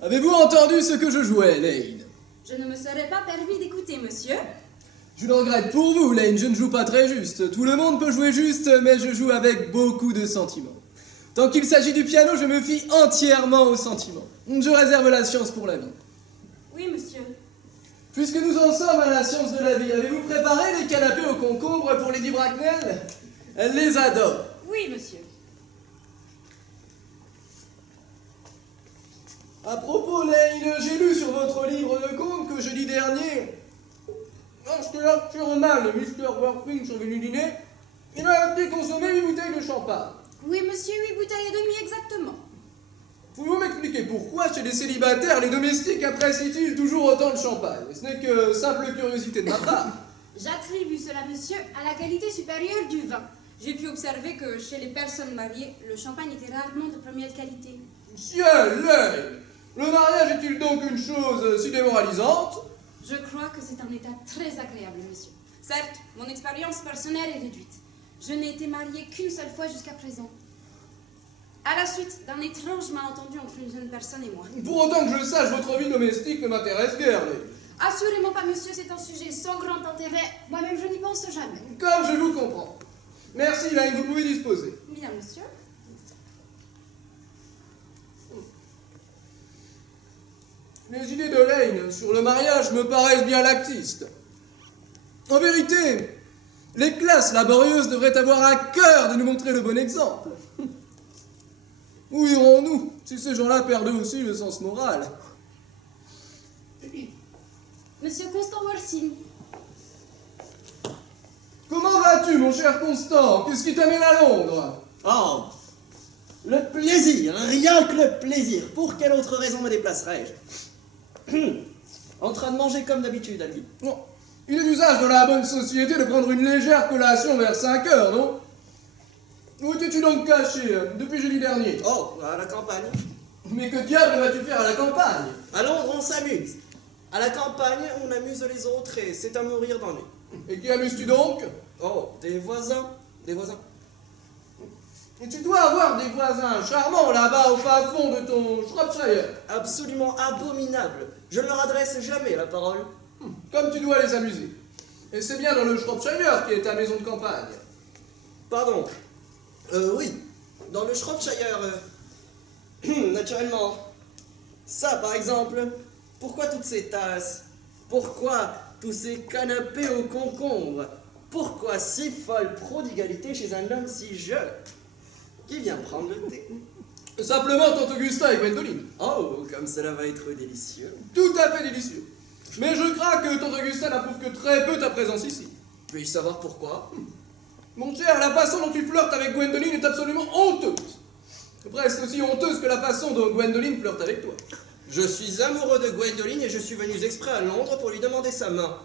Avez-vous entendu ce que je jouais, Lane? Je ne me serais pas permis d'écouter, monsieur. Je le regrette pour vous, Lane, je ne joue pas très juste. Tout le monde peut jouer juste, mais je joue avec beaucoup de sentiments. Tant qu'il s'agit du piano, je me fie entièrement aux sentiments. Je réserve la science pour la vie. Oui, monsieur. Puisque nous en sommes à la science de la vie, avez-vous préparé les canapés au concombre pour Lady Bracknell? Elle les adore. Oui, monsieur. À propos, Lane, j'ai lu sur votre livre de contes que jeudi dernier, lorsque l'Arthur-Mal et Mr. Worthing sont venus dîner, il a été consommé 8 bouteilles de champagne. Oui, monsieur, 8 bouteilles et demie exactement. Pouvez-vous m'expliquer pourquoi, chez les célibataires, les domestiques apprécient-ils toujours autant le champagne? Ce n'est que simple curiosité de ma part. J'attribue cela, monsieur, à la qualité supérieure du vin. J'ai pu observer que chez les personnes mariées, le champagne était rarement de première qualité. Ciel, Lane! Le mariage est-il donc une chose si démoralisante? Je crois que c'est un état très agréable, monsieur. Certes, mon expérience personnelle est réduite. Je n'ai été mariée qu'une seule fois jusqu'à présent. À la suite d'un étrange malentendu entre une jeune personne et moi. Pour autant que je sache, votre vie domestique ne m'intéresse guère, Lane. Assurément pas, monsieur, c'est un sujet sans grand intérêt. Moi-même, je n'y pense jamais. Comme je vous comprends. Merci, Lane, vous pouvez disposer. Bien, monsieur. Les idées de Lane sur le mariage me paraissent bien laxistes. En vérité, les classes laborieuses devraient avoir à cœur de nous montrer le bon exemple. Où irons-nous si ces gens-là perdent aussi le sens moral? Monsieur Constant Worthing. Comment vas-tu, mon cher Constant? Qu'est-ce qui t'amène à Londres? Oh, le plaisir, rien que le plaisir. Pour quelle autre raison me déplacerais-je? En train de manger comme d'habitude, Albi. Bon, il est d'usage dans la bonne société de prendre une légère collation vers 5 heures, non? Où étais-tu donc caché depuis jeudi dernier? Oh, à la campagne. Mais que diable vas-tu faire à la campagne? À Londres, on s'amuse. À la campagne, on amuse les autres et c'est à mourir d'ennui. Et qui amuses-tu donc? Oh, des voisins, des voisins. Et tu dois avoir des voisins charmants là-bas au fin fond de ton Shropshire. Absolument abominables. Je ne leur adresse jamais la parole. Comme tu dois les amuser. Et c'est bien dans le Shropshire qui est ta maison de campagne. Pardon. Oui. Dans le Shropshire, naturellement. Ça, par exemple. Pourquoi toutes ces tasses? Pourquoi tous ces canapés au concombre? Pourquoi si folle prodigalité chez un homme si jeune? Qui vient prendre le thé? Simplement tante Augusta et Gwendoline. Oh, comme cela va être délicieux. Tout à fait délicieux. Mais je crains que tante Augusta n'approuve que très peu ta présence ici. Puis-je savoir pourquoi? Mon cher, la façon dont tu flirtes avec Gwendoline est absolument honteuse. Presque aussi honteuse que la façon dont Gwendoline flirte avec toi. Je suis amoureux de Gwendoline et je suis venu exprès à Londres pour lui demander sa main.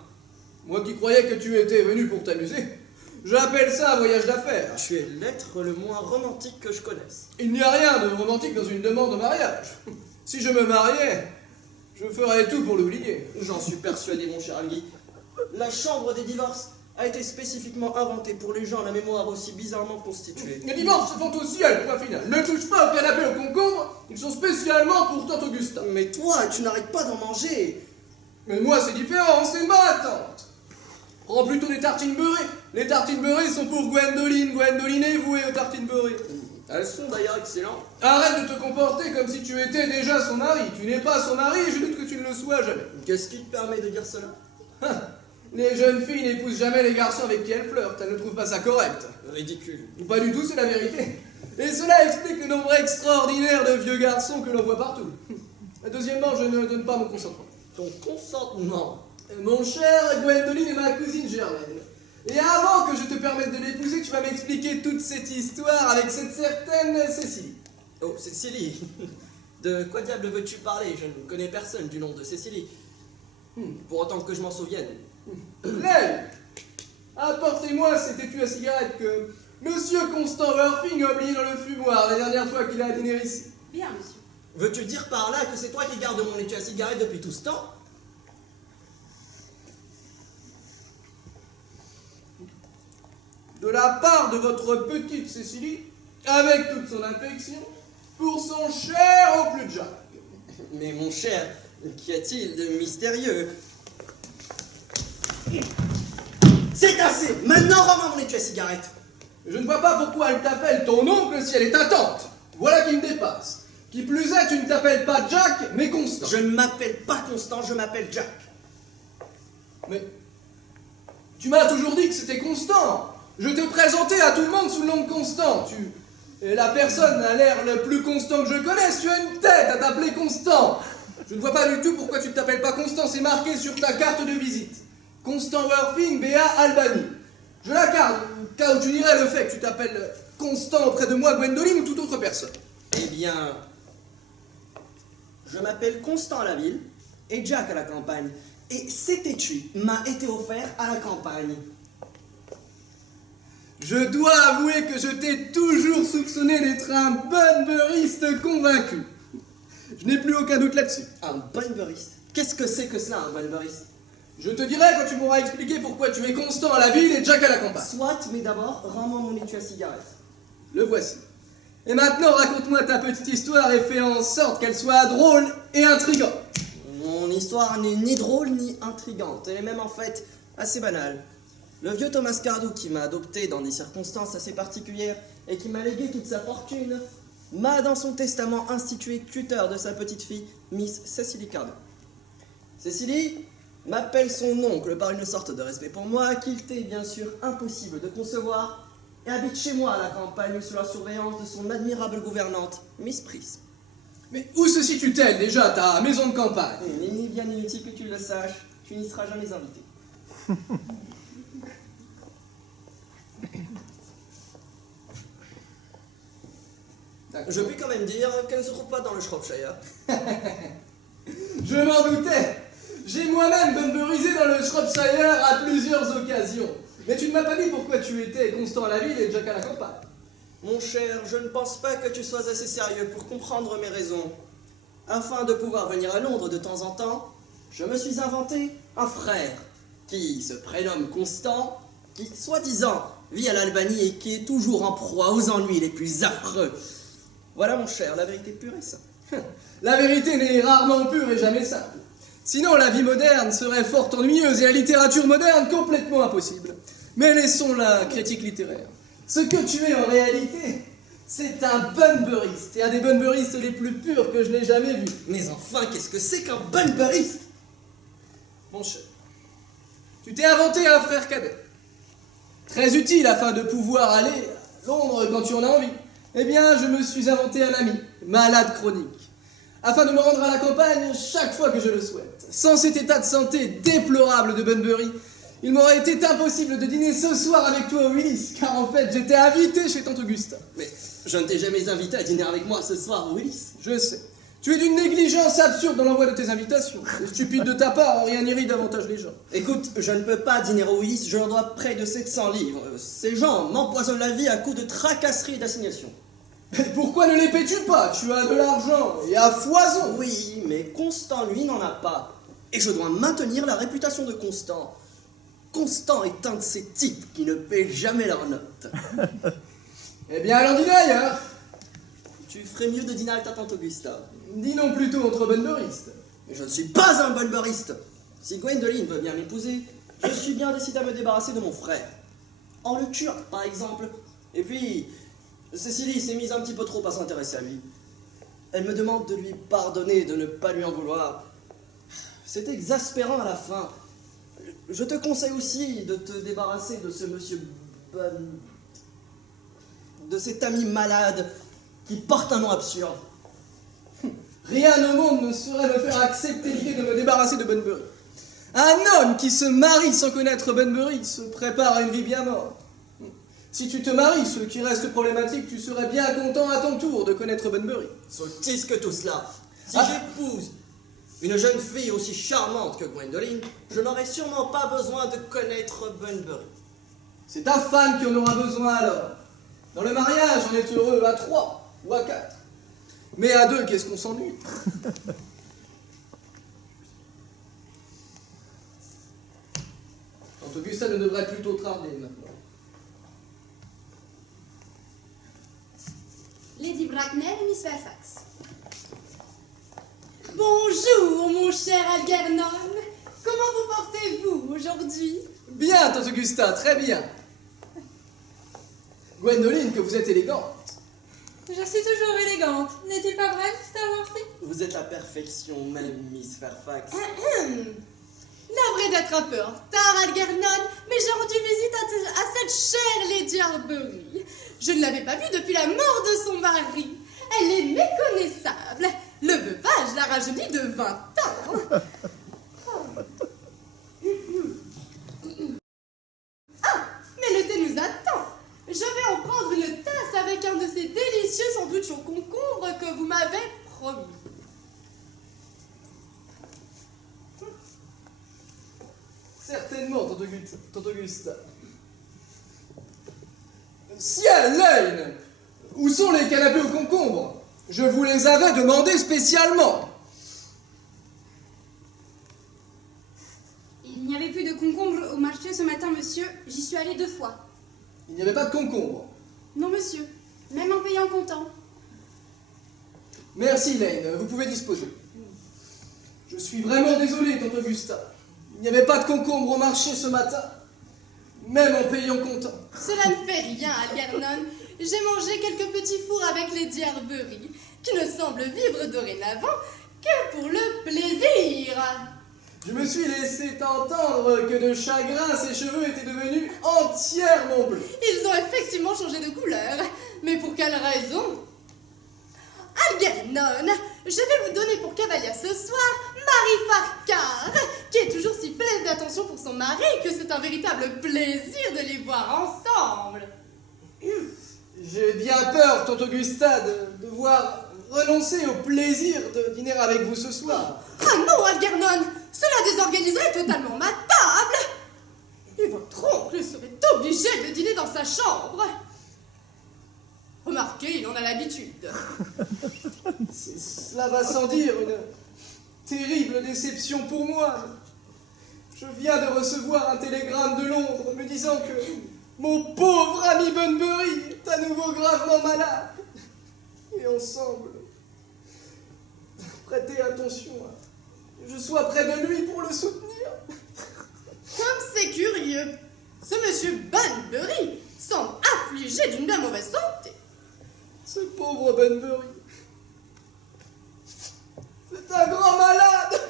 Moi qui croyais que tu étais venu pour t'amuser. J'appelle ça un voyage d'affaires. Tu es l'être le moins romantique que je connaisse. Il n'y a rien de romantique dans une demande en mariage. Si je me mariais, je ferais tout pour l'oublier. J'en suis persuadé, mon cher Albi. La chambre des divorces a été spécifiquement inventée pour les gens à la mémoire aussi bizarrement constituée. Les divorces se font au ciel, point final. Ne touche pas au canapé au concombre, ils sont spécialement pour tante Augusta. Mais toi, tu n'arrêtes pas d'en manger. Mais moi c'est différent, c'est ma tante. Prends plutôt des tartines beurrées. Les tartines beurrées sont pour Gwendoline. Gwendoline est vouée aux tartines beurrées. Elles sont d'ailleurs excellentes. Arrête de te comporter comme si tu étais déjà son mari. Tu n'es pas son mari et je doute que tu ne le sois jamais. Qu'est-ce qui te permet de dire cela? Les jeunes filles n'épousent jamais les garçons avec qui elles flirtent. Elles ne trouvent pas ça correct. Ridicule. Pas du tout, c'est la vérité. Et cela explique le nombre extraordinaire de vieux garçons que l'on voit partout. Deuxièmement, je ne donne pas mon consentement. Ton consentement? Mon cher, Gwendoline est ma cousine germaine. Et avant que je te permette de l'épouser, tu vas m'expliquer toute cette histoire avec cette certaine Cécilie. Oh, Cécilie. De quoi diable veux-tu parler? Je ne connais personne du nom de Cécilie. Pour autant que je m'en souvienne. Lève! Apportez-moi cet étui à cigarette que Monsieur Constant Worthing a oublié dans le fumoir la dernière fois qu'il a dîné ici. Bien, monsieur. Veux-tu dire par là que c'est toi qui gardes mon étui à cigarette depuis tout ce temps? De la part de votre petite Cécilie, avec toute son affection, pour son cher oncle Jack. Mais mon cher, qu'y a-t-il de mystérieux? C'est assez! Maintenant, rends-moi mon étui à cigarette! Je ne vois pas pourquoi elle t'appelle ton oncle si elle est ta tante. Voilà qui me dépasse. Qui plus est, tu ne t'appelles pas Jack, mais Constant. Je ne m'appelle pas Constant, je m'appelle Jack. Mais tu m'as toujours dit que c'était Constant. Je t'ai présenté à tout le monde sous le nom de Constant. Tu es la personne à l'air le plus constant que je connaisse. Tu as une tête à t'appeler Constant. Je ne vois pas du tout pourquoi tu ne t'appelles pas Constant. C'est marqué sur ta carte de visite. Constant Worthing, B.A. Albany. Je la garde, au cas où tu dirais le fait que tu t'appelles Constant auprès de moi, Gwendoline, ou toute autre personne. Eh bien, je m'appelle Constant à la ville et Jack à la campagne. Et cet étui m'a été offert à la campagne. Je dois avouer que je t'ai toujours soupçonné d'être un bunburiste convaincu. Je n'ai plus aucun doute là-dessus. Un bunburiste? Qu'est-ce que c'est que cela, un bunburiste? Je te dirai quand tu m'auras expliqué pourquoi tu es Constant à la ville et Jack à la campagne. Soit, mais d'abord, rends-moi mon étui à cigarette. Le voici. Et maintenant, raconte-moi ta petite histoire et fais en sorte qu'elle soit drôle et intrigante. Mon histoire n'est ni drôle ni intrigante. Elle est même en fait assez banale. Le vieux Thomas Cardew, qui m'a adopté dans des circonstances assez particulières et qui m'a légué toute sa fortune, m'a dans son testament institué tuteur de sa petite fille, Miss Cécilie Cardew. Cécilie m'appelle son oncle par une sorte de respect pour moi qu'il était bien sûr impossible de concevoir et habite chez moi à la campagne sous la surveillance de son admirable gouvernante, Miss Prism. Mais où se situe-t-elle déjà, ta maison de campagne? Il n'est bien inutile que tu le saches, tu n'y seras jamais invité. Je puis quand même dire qu'elle ne se trouve pas dans le Shropshire. Je m'en doutais. J'ai moi-même bunburisé dans le Shropshire à plusieurs occasions. Mais tu ne m'as pas dit pourquoi tu étais Constant à la ville et Jack à la campagne. Mon cher, je ne pense pas que tu sois assez sérieux pour comprendre mes raisons. Afin de pouvoir venir à Londres de temps en temps, je me suis inventé un frère qui se prénomme Constant, qui, soi-disant, vit à l'Albanie et qui est toujours en proie aux ennuis les plus affreux. Voilà, mon cher, la vérité pure et simple. La vérité n'est rarement pure et jamais simple. Sinon, la vie moderne serait fort ennuyeuse et la littérature moderne complètement impossible. Mais laissons la critique littéraire. Ce que tu es en réalité, c'est un bunburiste, et un des bunburistes les plus purs que je n'ai jamais vus. Mais enfin, qu'est-ce que c'est qu'un bunburiste? Mon cher, tu t'es inventé un frère cadet. Très utile afin de pouvoir aller à Londres quand tu en as envie. Eh bien, je me suis inventé un ami, malade chronique, afin de me rendre à la campagne chaque fois que je le souhaite. Sans cet état de santé déplorable de Bunbury, il m'aurait été impossible de dîner ce soir avec toi au Willis, car en fait, j'étais invité chez Tante Augusta. Mais je ne t'ai jamais invité à dîner avec moi ce soir, Willis. Je sais. Tu es d'une négligence absurde dans l'envoi de tes invitations. C'est stupide de ta part, rien n'irrite davantage les gens. Écoute, je ne peux pas dîner au Willis, je leur dois près de 700 livres. Ces gens m'empoisonnent la vie à coups de tracasseries et d'assignations. Mais pourquoi ne les paies-tu pas? Tu as de l'argent, et à foison. Oui, mais Constant, lui, n'en a pas. Et je dois maintenir la réputation de Constant. Constant est un de ces types qui ne paient jamais leurs notes. Eh bien, alors dîne ailleurs. Tu ferais mieux de dîner avec ta tante Augusta. Dînons plutôt entre bunburistes. Mais je ne suis pas un bunburiste. Si Gwendoline veut bien m'épouser, je suis bien décidé à me débarrasser de mon frère. En le tuant, par exemple. Et puis, Cécilie s'est mise un petit peu trop à s'intéresser à lui. Elle me demande de lui pardonner, de ne pas lui en vouloir. C'est exaspérant à la fin. Je te conseille aussi de te débarrasser de ce monsieur de cet ami malade qui porte un nom absurde. Rien au monde ne saurait me faire accepter l'idée de me débarrasser de Bunbury. Un homme qui se marie sans connaître Bunbury se prépare à une vie bien morte. Si tu te maries, ce qui reste problématique, tu serais bien content à ton tour de connaître Bunbury. Sottise que tout cela. Si Ah. j'épouse une jeune fille aussi charmante que Gwendoline, je n'aurai sûrement pas besoin de connaître Bunbury. C'est ta femme qui en aura besoin alors. Dans le mariage, on est heureux à 3 ou à 4. Mais à 2, qu'est-ce qu'on s'ennuie? Tante Augusta ne devrait plutôt tarder maintenant. Lady Bracknell et Miss Fairfax. Bonjour, mon cher Algernon. Comment vous portez-vous aujourd'hui? Bien, Tante Augusta, très bien. Gwendoline, que vous êtes élégante. Je suis toujours élégante. N'est-il pas vrai, Mr. Worthy? Vous êtes la perfection même, Miss Fairfax. Navré d'être un peu en retard, Algernon, mais j'ai rendu visite à cette chère Lady Arbery. Je ne l'avais pas vue depuis la mort de son mari. Elle est méconnaissable. Le veuvage l'a rajeunie de 20 ans. Ah, mais le thé nous attend. Je vais en prendre une tasse avec un de ces délicieux sandwichs au concombre que vous m'avez promis. Certainement, Tante Augusta. Ciel, Lane! Où sont les canapés au concombre? Je vous les avais demandés spécialement. Il n'y avait plus de concombre au marché ce matin, monsieur. J'y suis allée 2 fois. Il n'y avait pas de concombre. Non, monsieur. Même en payant comptant. Merci, Lane. Vous pouvez disposer. Je suis vraiment désolé, Tante Augusta. Il n'y avait pas de concombre au marché ce matin, même en payant comptant. Cela ne fait rien, Algernon. J'ai mangé quelques petits fours avec Lady Arbery, qui ne semble vivre dorénavant que pour le plaisir. Je me suis laissé entendre que de chagrin, ses cheveux étaient devenus entièrement bleus. Ils ont effectivement changé de couleur. Mais pour quelle raison? Algernon, je vais vous donner pour cavalière ce soir Marie Farquhar, qui est toujours si pleine d'attention pour son mari que c'est un véritable plaisir de les voir ensemble. J'ai bien peur, Tante Augusta, de devoir renoncer au plaisir de dîner avec vous ce soir. Ah non, Algernon, cela désorganiserait totalement ma table. Et votre oncle serait obligé de dîner dans sa chambre. Remarquez, il en a l'habitude. Cela va sans dire, une terrible déception pour moi. Je viens de recevoir un télégramme de Londres me disant que mon pauvre ami Bunbury est à nouveau gravement malade. Et ensemble, prêtez attention, que je sois près de lui pour le soutenir. Comme c'est curieux, ce monsieur Bunbury semble affligé d'une bien mauvaise santé. Ce pauvre Bunbury, c'est un grand malade.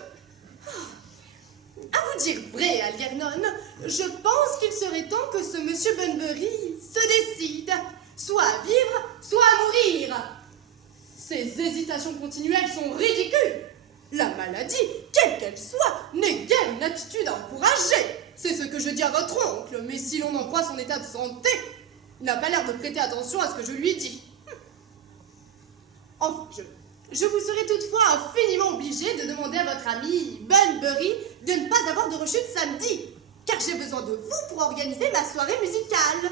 À vous dire vrai, Algernon, je pense qu'il serait temps que ce monsieur Bunbury se décide, soit à vivre, soit à mourir. Ces hésitations continuelles sont ridicules. La maladie, quelle qu'elle soit, n'est guère une attitude à encourager. C'est ce que je dis à votre oncle, mais si l'on en croit son état de santé, il n'a pas l'air de prêter attention à ce que je lui dis. Enfin, je vous serai toutefois infiniment obligée de demander à votre ami Bunbury de ne pas avoir de rechute samedi, car j'ai besoin de vous pour organiser ma soirée musicale.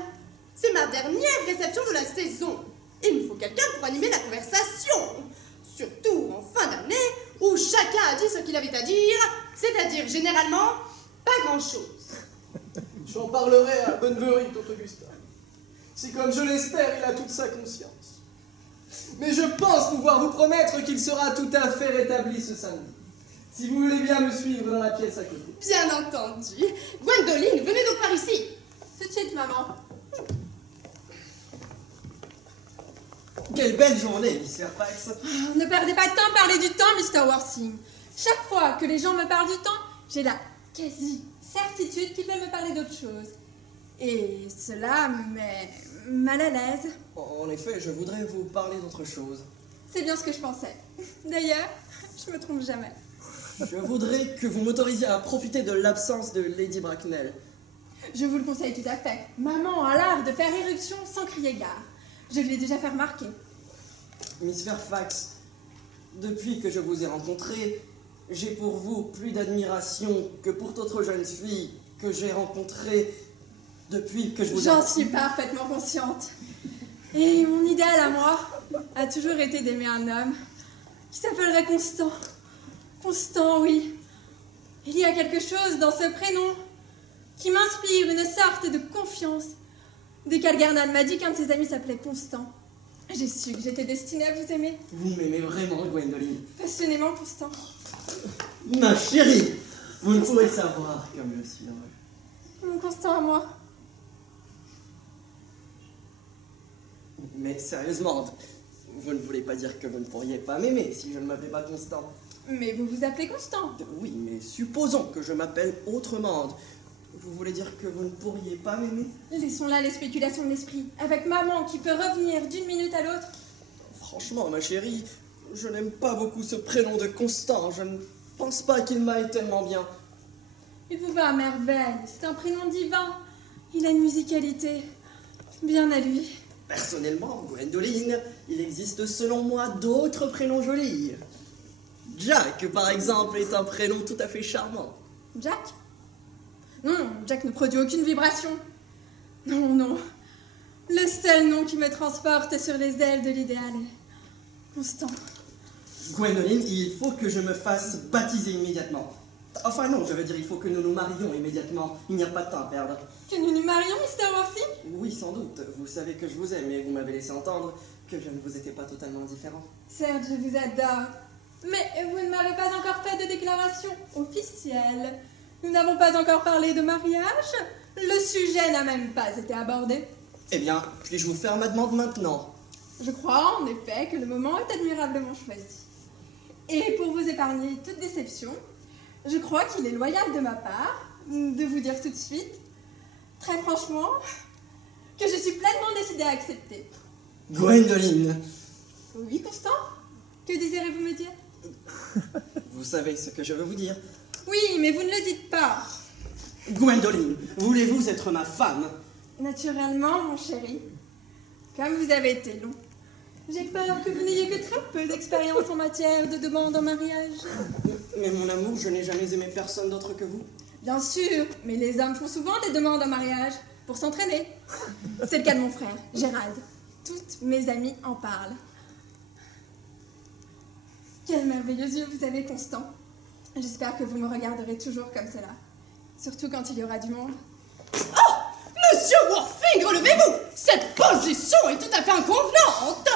C'est ma dernière réception de la saison. Il me faut quelqu'un pour animer la conversation, surtout en fin d'année où chacun a dit ce qu'il avait à dire, c'est-à-dire généralement pas grand-chose. J'en parlerai à Bunbury, Tante Augusta. Si, comme je l'espère, il a toute sa conscience. Mais je pense pouvoir vous promettre qu'il sera tout à fait rétabli ce samedi. Si vous voulez bien me suivre dans la pièce à côté. Bien entendu. Gwendoline, venez donc par ici. Tout de suite, maman. quelle belle journée, Miss Fairfax. Ne perdez pas de temps à parler du temps, Mr. Worthing. Chaque fois que les gens me parlent du temps, j'ai la quasi-certitude qu'ils veulent me parler d'autre chose. Et cela me met mal à l'aise. En effet, je voudrais vous parler d'autre chose. C'est bien ce que je pensais. D'ailleurs, je me trompe jamais. Je voudrais que vous m'autorisiez à profiter de l'absence de Lady Bracknell. Je vous le conseille tout à fait. Maman a l'art de faire éruption sans crier gare. Je l'ai déjà fait remarquer. Miss Fairfax, depuis que je vous ai rencontrée, j'ai pour vous plus d'admiration que pour d'autres jeunes filles que j'ai rencontrées depuis que je vous ai... J'en suis parfaitement consciente. Et mon idéal à moi a toujours été d'aimer un homme qui s'appellerait Constant. Constant, oui. Il y a quelque chose dans ce prénom qui m'inspire une sorte de confiance. Dès qu'Algernon m'a dit qu'un de ses amis s'appelait Constant, j'ai su que j'étais destinée à vous aimer. Vous m'aimez vraiment, Gwendoline. Passionnément, Constant. Ma chérie, vous ne pourrez savoir comme je suis heureux. Mon Constant à moi. Mais sérieusement, vous ne voulez pas dire que vous ne pourriez pas m'aimer si je ne m'appelais pas Constant. Mais vous vous appelez Constant. Oui, mais supposons que je m'appelle autrement. Vous voulez dire que vous ne pourriez pas m'aimer? Laissons là les spéculations de l'esprit. Avec maman qui peut revenir d'une minute à l'autre. Franchement, ma chérie, je n'aime pas beaucoup ce prénom de Constant. Je ne pense pas qu'il m'aille tellement bien. Il vous va à merveille. C'est un prénom divin. Il a une musicalité. Bien à lui. Personnellement, Gwendoline, il existe selon moi d'autres prénoms jolis. Jack, par exemple, est un prénom tout à fait charmant. Jack? Non, Jack ne produit aucune vibration. Non, non. Le seul nom qui me transporte sur les ailes de l'idéal est Constant. Gwendoline, il faut que je me fasse baptiser immédiatement. Enfin non, je veux dire, il faut que nous nous marions immédiatement. Il n'y a pas de temps à perdre. Que nous nous marions, Mr. Worthing? Oui, sans doute. Vous savez que je vous aime et vous m'avez laissé entendre que je ne vous étais pas totalement différent. Certes, je vous adore. Mais vous ne m'avez pas encore fait de déclaration officielle. Nous n'avons pas encore parlé de mariage. Le sujet n'a même pas été abordé. Eh bien, puis-je vous faire ma demande maintenant? Je crois en effet que le moment est admirablement choisi. Et pour vous épargner toute déception, je crois qu'il est loyal de ma part de vous dire tout de suite, très franchement, que je suis pleinement décidée à accepter. Gwendoline! Oui, Constant? Que désirez-vous me dire? Vous savez ce que je veux vous dire. Oui, mais vous ne le dites pas. Gwendoline, voulez-vous être ma femme? Naturellement, mon chéri. Comme vous avez été long, j'ai peur que vous n'ayez que très peu d'expérience en matière de demande en mariage. Mais mon amour, je n'ai jamais aimé personne d'autre que vous. Bien sûr, mais les hommes font souvent des demandes en mariage pour s'entraîner. C'est le cas de mon frère, Gérald. Toutes mes amies en parlent. Quels merveilleux yeux vous avez, Constant. J'espère que vous me regarderez toujours comme cela. Surtout quand il y aura du monde. Oh! Monsieur Worthing, relevez-vous! Cette position est tout à fait inconvenante!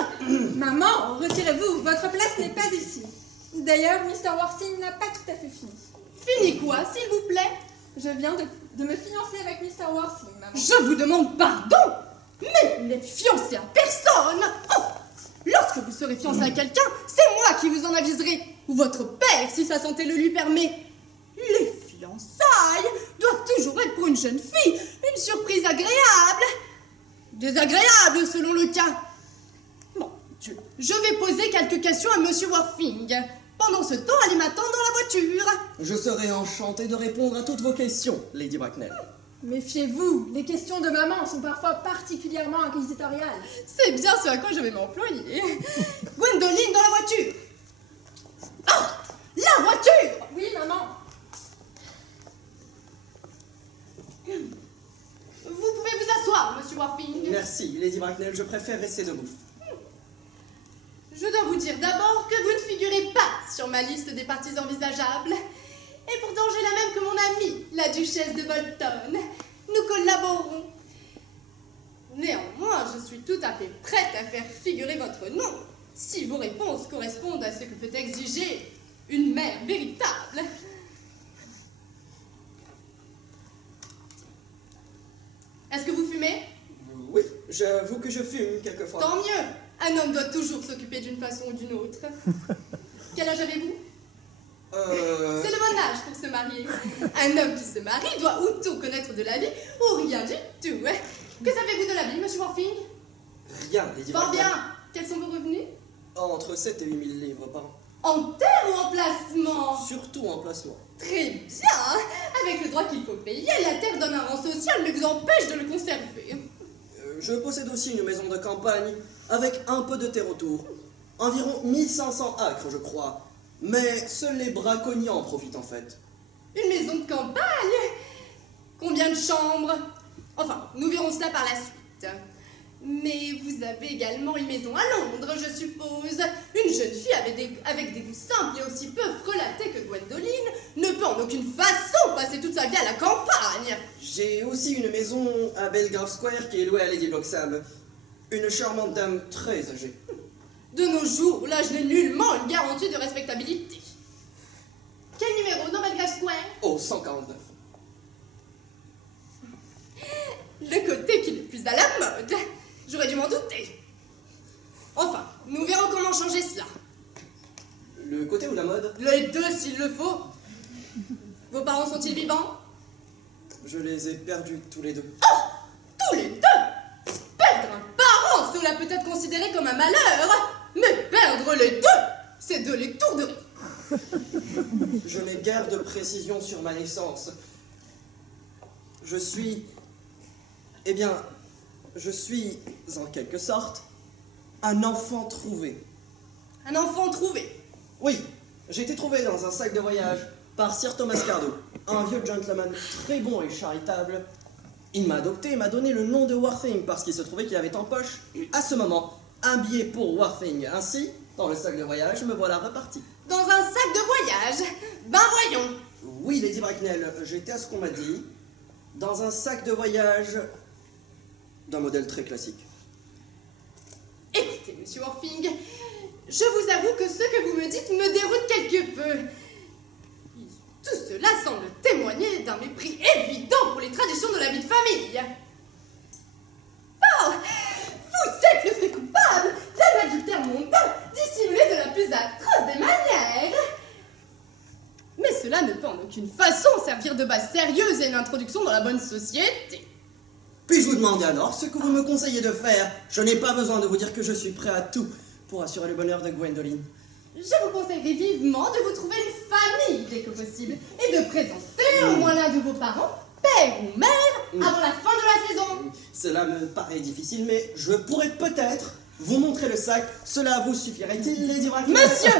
Maman, retirez-vous, votre place n'est pas ici. D'ailleurs, Mr. Worthing n'a pas tout à fait fini. Fini quoi, s'il vous plaît? Je viens de me fiancer avec Mr. Worthing, maman. Je vous demande pardon! Mais vous n'êtes fiancé à personne! Oh! Lorsque vous serez fiancé à quelqu'un, c'est moi qui vous en aviserai! Ou votre père, si sa santé le lui permet. Les fiançailles doivent toujours être pour une jeune fille une surprise agréable. Désagréable selon le cas. Bon, je vais poser quelques questions à Monsieur Worthing. Pendant ce temps, allez m'attendre dans la voiture. Je serai enchanté de répondre à toutes vos questions, Lady Bracknell. Méfiez-vous, les questions de maman sont parfois particulièrement inquisitoriales. C'est bien ce à quoi je vais m'employer. Gwendoline, dans la voiture. Ah! La voiture! Oui, maman. Vous pouvez vous asseoir, Monsieur Worthing. Merci, Lady Bracknell, je préfère rester debout. Je dois vous dire d'abord que vous ne figurez pas sur ma liste des parties envisageables. Et pourtant, j'ai la même que mon amie, la duchesse de Bolton. Nous collaborons. Néanmoins, je suis tout à fait prête à faire figurer votre nom, si vos réponses correspondent à ce que peut exiger une mère véritable. Est-ce que vous fumez? Oui, j'avoue que je fume quelquefois. Tant mieux. Un homme doit toujours s'occuper d'une façon ou d'une autre. Quel âge avez-vous? C'est le bon âge pour se marier. Un homme qui se marie doit ou tout connaître de la vie, ou rien du tout. Que savez-vous de la vie, monsieur Worthing? Rien, Lady Fort Bracknell. bien. Quels sont vos revenus? Entre 7 et 8 000 livres par an. En terre ou en placement? Surtout en placement. Très bien. Avec le droit qu'il faut payer, la terre donne un rang social, mais vous empêche de le conserver. Je possède aussi une maison de campagne avec un peu de terre autour. Environ 1500 acres, je crois. Mais seuls les braconniers en profitent en fait. Une maison de campagne? Combien de chambres? Enfin, nous verrons cela par la suite. Mais vous avez également une maison à Londres, je suppose. Une jeune fille avec des goûts simples et aussi peu frelatés que Gwendoline ne peut en aucune façon passer toute sa vie à la campagne. J'ai aussi une maison à Belgrave Square qui est louée à Lady Bloxham. Une charmante dame très âgée. De nos jours, l'âge n'est nullement une garantie de respectabilité. Quel numéro dans Belgrave Square? Oh, 149. Le côté qui est le plus à la mode. J'aurais dû m'en douter. Enfin, nous verrons comment changer cela. Le côté ou la mode? Les deux s'il le faut. Vos parents sont-ils vivants? Je les ai perdus tous les deux. Tous les deux! Perdre un parent, cela peut être considéré comme un malheur. Mais perdre les deux, c'est de l'étourderie. Je n'ai guère de précision sur ma naissance. Je suis en quelque sorte un enfant trouvé. Un enfant trouvé. Oui, j'ai été trouvé dans un sac de voyage par Sir Thomas Cardo, un vieux gentleman très bon et charitable. Il m'a adopté et m'a donné le nom de Worthing parce qu'il se trouvait qu'il avait en poche, à ce moment, un billet pour Worthing. Ainsi, dans le sac de voyage, me voilà reparti. Dans un sac de voyage. Ben voyons. Oui, Lady Bracknell, j'étais à ce qu'on m'a dit, dans un sac de voyage d'un modèle très classique. Écoutez, monsieur Worthing, je vous avoue que ce que vous me dites me déroute quelque peu. Tout cela semble témoigner d'un mépris évident pour les traditions de la vie de famille. Oh, vous êtes le fait coupable d'un adultère mondain dissimulé de la plus atroce des manières. Mais cela ne peut en aucune façon servir de base sérieuse à une introduction dans la bonne société. Puis-je vous demander alors ce que vous me conseillez de faire? Je n'ai pas besoin de vous dire que je suis prêt à tout pour assurer le bonheur de Gwendoline. Je vous conseillerais vivement de vous trouver une famille dès que possible et de présenter au moins l'un de vos parents, père ou mère, avant la fin de la saison. Cela me paraît difficile, mais je pourrais peut-être vous montrer le sac. Cela vous suffirait-il, Lady Bracknell? Monsieur,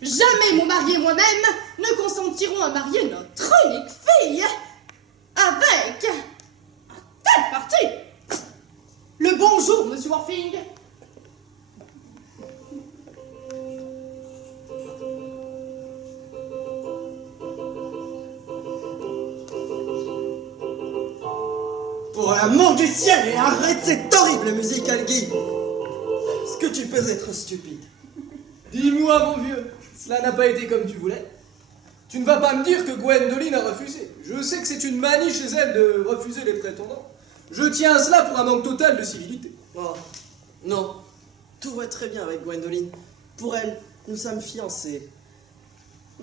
jamais mon mari et moi-même ne consentirons à marier notre unique fille avec un tel parti. Le bonjour, monsieur Worthing. Pour l'amour du ciel, et arrête cette horrible musique, Algie! Est-ce que tu peux être stupide? Dis-moi, mon vieux, cela n'a pas été comme tu voulais. Tu ne vas pas me dire que Gwendoline a refusé. Je sais que c'est une manie chez elle de refuser les prétendants. Je tiens à cela pour un manque total de civilité. Oh, non. Tout va très bien avec Gwendoline. Pour elle, nous sommes fiancés.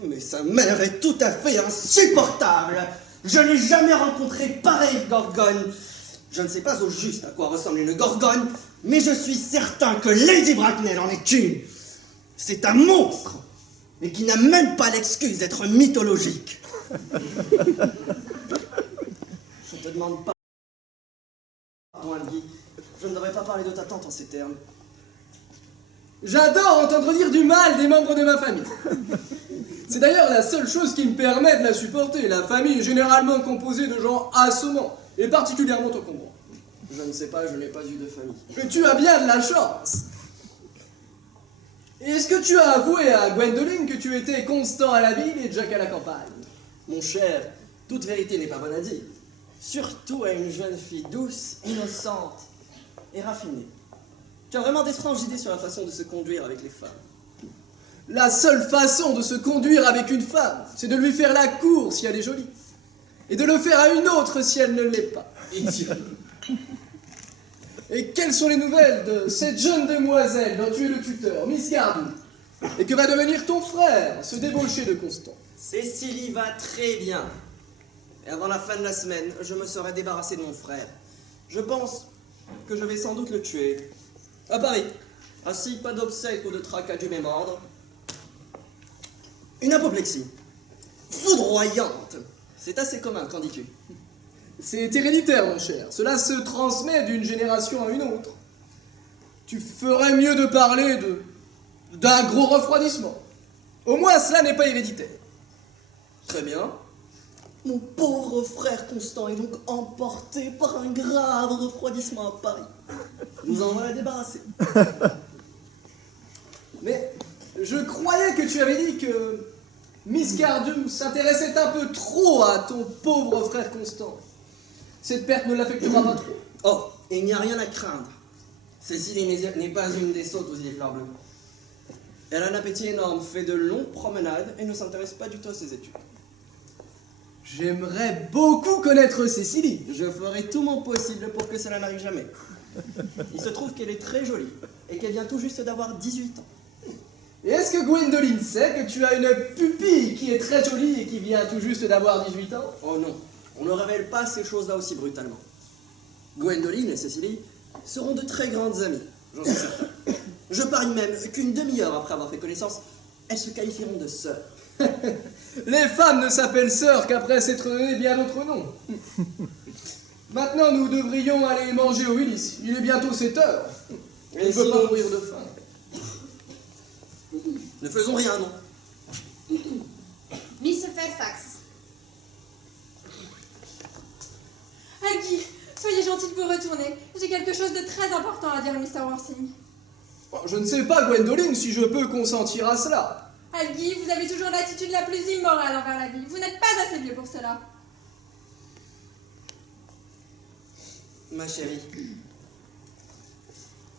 Mais sa mère est tout à fait insupportable. Je n'ai jamais rencontré pareille gorgone. Je ne sais pas au juste à quoi ressemble une gorgone, mais je suis certain que Lady Bracknell en est une. C'est un monstre, mais qui n'a même pas l'excuse d'être mythologique. Je te demande pas, pardon, Algie. Je ne devrais pas parler de ta tante en ces termes. J'adore entendre dire du mal des membres de ma famille. C'est d'ailleurs la seule chose qui me permet de la supporter. La famille est généralement composée de gens assommants, et particulièrement encombrants. Je ne sais pas, je n'ai pas eu de famille. Mais tu as bien de la chance. Et est-ce que tu as avoué à Gwendoline que tu étais constant à la ville et Jack à la campagne? Mon cher, toute vérité n'est pas bonne à dire. Surtout à une jeune fille douce, innocente et raffinée. Tu as vraiment d'étranges idées sur la façon de se conduire avec les femmes. La seule façon de se conduire avec une femme, c'est de lui faire la cour si elle est jolie, et de le faire à une autre si elle ne l'est pas. Idiot. Et quelles sont les nouvelles de cette jeune demoiselle dont tu es le tuteur, Miss Gardou, et que va devenir ton frère, ce débauché de Constant? Cécilie va très bien. Et avant la fin de la semaine, je me serai débarrassé de mon frère. Je pense que je vais sans doute le tuer. À Paris. Ainsi, pas d'obsèques ou de tracas du même ordre. Une apoplexie. Foudroyante. C'est assez commun, qu'en dis-tu? C'est héréditaire, mon cher. Cela se transmet d'une génération à une autre. Tu ferais mieux de parler d'un gros refroidissement. Au moins, cela n'est pas héréditaire. Très bien. Mon pauvre frère Constant est donc emporté par un grave refroidissement à Paris. Nous en voilà débarrassés. Mais je croyais que tu avais dit que Miss Gardou s'intéressait un peu trop à ton pauvre frère Constant. Cette perte ne l'affectera pas trop. Oh, il n'y a rien à craindre. Cécilie n'est pas une des sottes aux îles Fleurs Bleues. Elle a un appétit énorme, fait de longues promenades et ne s'intéresse pas du tout à ses études. J'aimerais beaucoup connaître Cécilie. Je ferai tout mon possible pour que cela n'arrive jamais. Il se trouve qu'elle est très jolie et qu'elle vient tout juste d'avoir 18 ans. Et est-ce que Gwendoline sait que tu as une pupille qui est très jolie et qui vient tout juste d'avoir 18 ans? Oh non, on ne révèle pas ces choses-là aussi brutalement. Gwendoline et Cécilie seront de très grandes amies, j'en suis certain. Je parie même qu'une demi-heure après avoir fait connaissance, elles se qualifieront de sœurs. Les femmes ne s'appellent sœurs qu'après s'être donné bien d'autres noms. Maintenant, nous devrions aller manger au Willis. Il est bientôt 7 heures. On ne peut pas mourir de faim. Ne faisons rien, non? Miss Fairfax. Aggie, soyez gentil de vous retourner. J'ai quelque chose de très important à dire à Mr. Worthing. Je ne sais pas, Gwendoline, si je peux consentir à cela. Aggie, vous avez toujours l'attitude la plus immorale envers la vie. Vous n'êtes pas assez vieux pour cela. Ma chérie,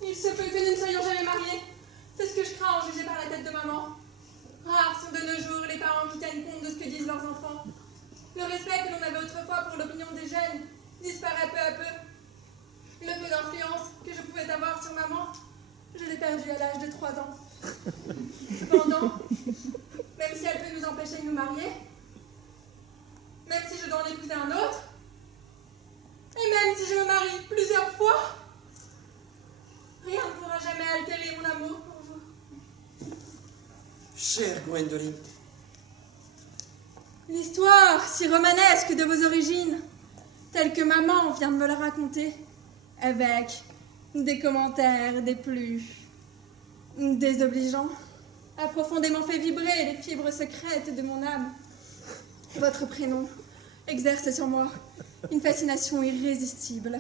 Il se peut que nous ne soyons jamais mariés. C'est ce que je crains en juger par la tête de maman. Rares sont de nos jours les parents qui tiennent compte de ce que disent leurs enfants. Le respect que l'on avait autrefois pour l'opinion des jeunes disparaît peu à peu. Le peu d'influence que je pouvais avoir sur maman, je l'ai perdu à l'âge de 3 ans. Cependant, même si elle peut nous empêcher de nous marier, même si je dois en épouser un autre, et même si je me marie plusieurs fois, rien ne pourra jamais altérer mon amour pour vous. chère Gwendoline, L'histoire si romanesque de vos origines, telle que maman vient de me la raconter, avec des commentaires des plus désobligeants, a profondément fait vibrer les fibres secrètes de mon âme. Votre prénom exerce sur moi une fascination irrésistible.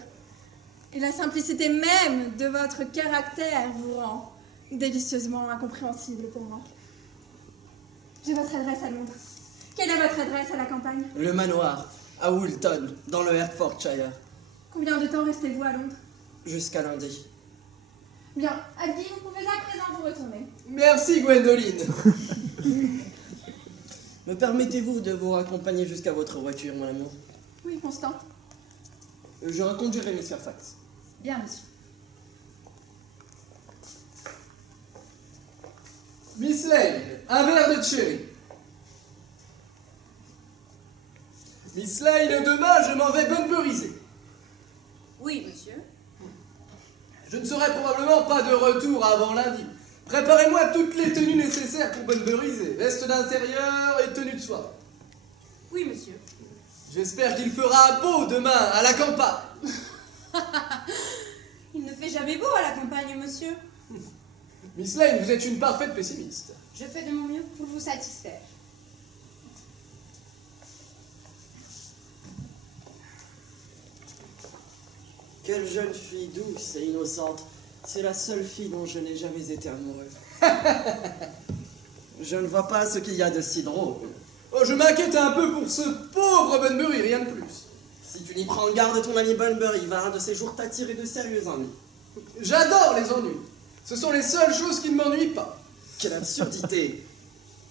Et la simplicité même de votre caractère vous rend délicieusement incompréhensible pour moi. J'ai votre adresse à Londres. Quelle est votre adresse à la campagne? le manoir, à Woolton, dans le Hertfordshire, Combien de temps restez-vous à Londres? jusqu'à lundi. Bien, Aggie, vous pouvez à présent vous retourner. Merci, Gwendoline. Me permettez-vous de vous raccompagner jusqu'à votre voiture, mon amour? Oui, Constant. Je reconduirai Miss Fairfax. Bien, monsieur. Miss Lane, un verre de cherry. Miss Lane, demain, je m'en vais bunburiser. Oui, monsieur. Je ne serai probablement pas de retour avant lundi. Préparez-moi toutes les tenues nécessaires pour bunburiser. Veste d'intérieur et tenue de soirée. Oui, monsieur. J'espère qu'il fera beau demain à la campagne. Il ne fait jamais beau à la campagne, monsieur. Miss Lane, vous êtes une parfaite pessimiste. Je fais de mon mieux pour vous satisfaire. Quelle jeune fille douce et innocente. C'est la seule fille dont je n'ai jamais été amoureux. Je ne vois pas ce qu'il y a de si drôle. Oh, je m'inquiète un peu pour ce pauvre Bunbury, rien de plus. Si tu n'y prends garde, ton ami Bunbury va un de ces jours t'attirer de sérieux ennuis. J'adore les ennuis. Ce sont les seules choses qui ne m'ennuient pas. Quelle absurdité!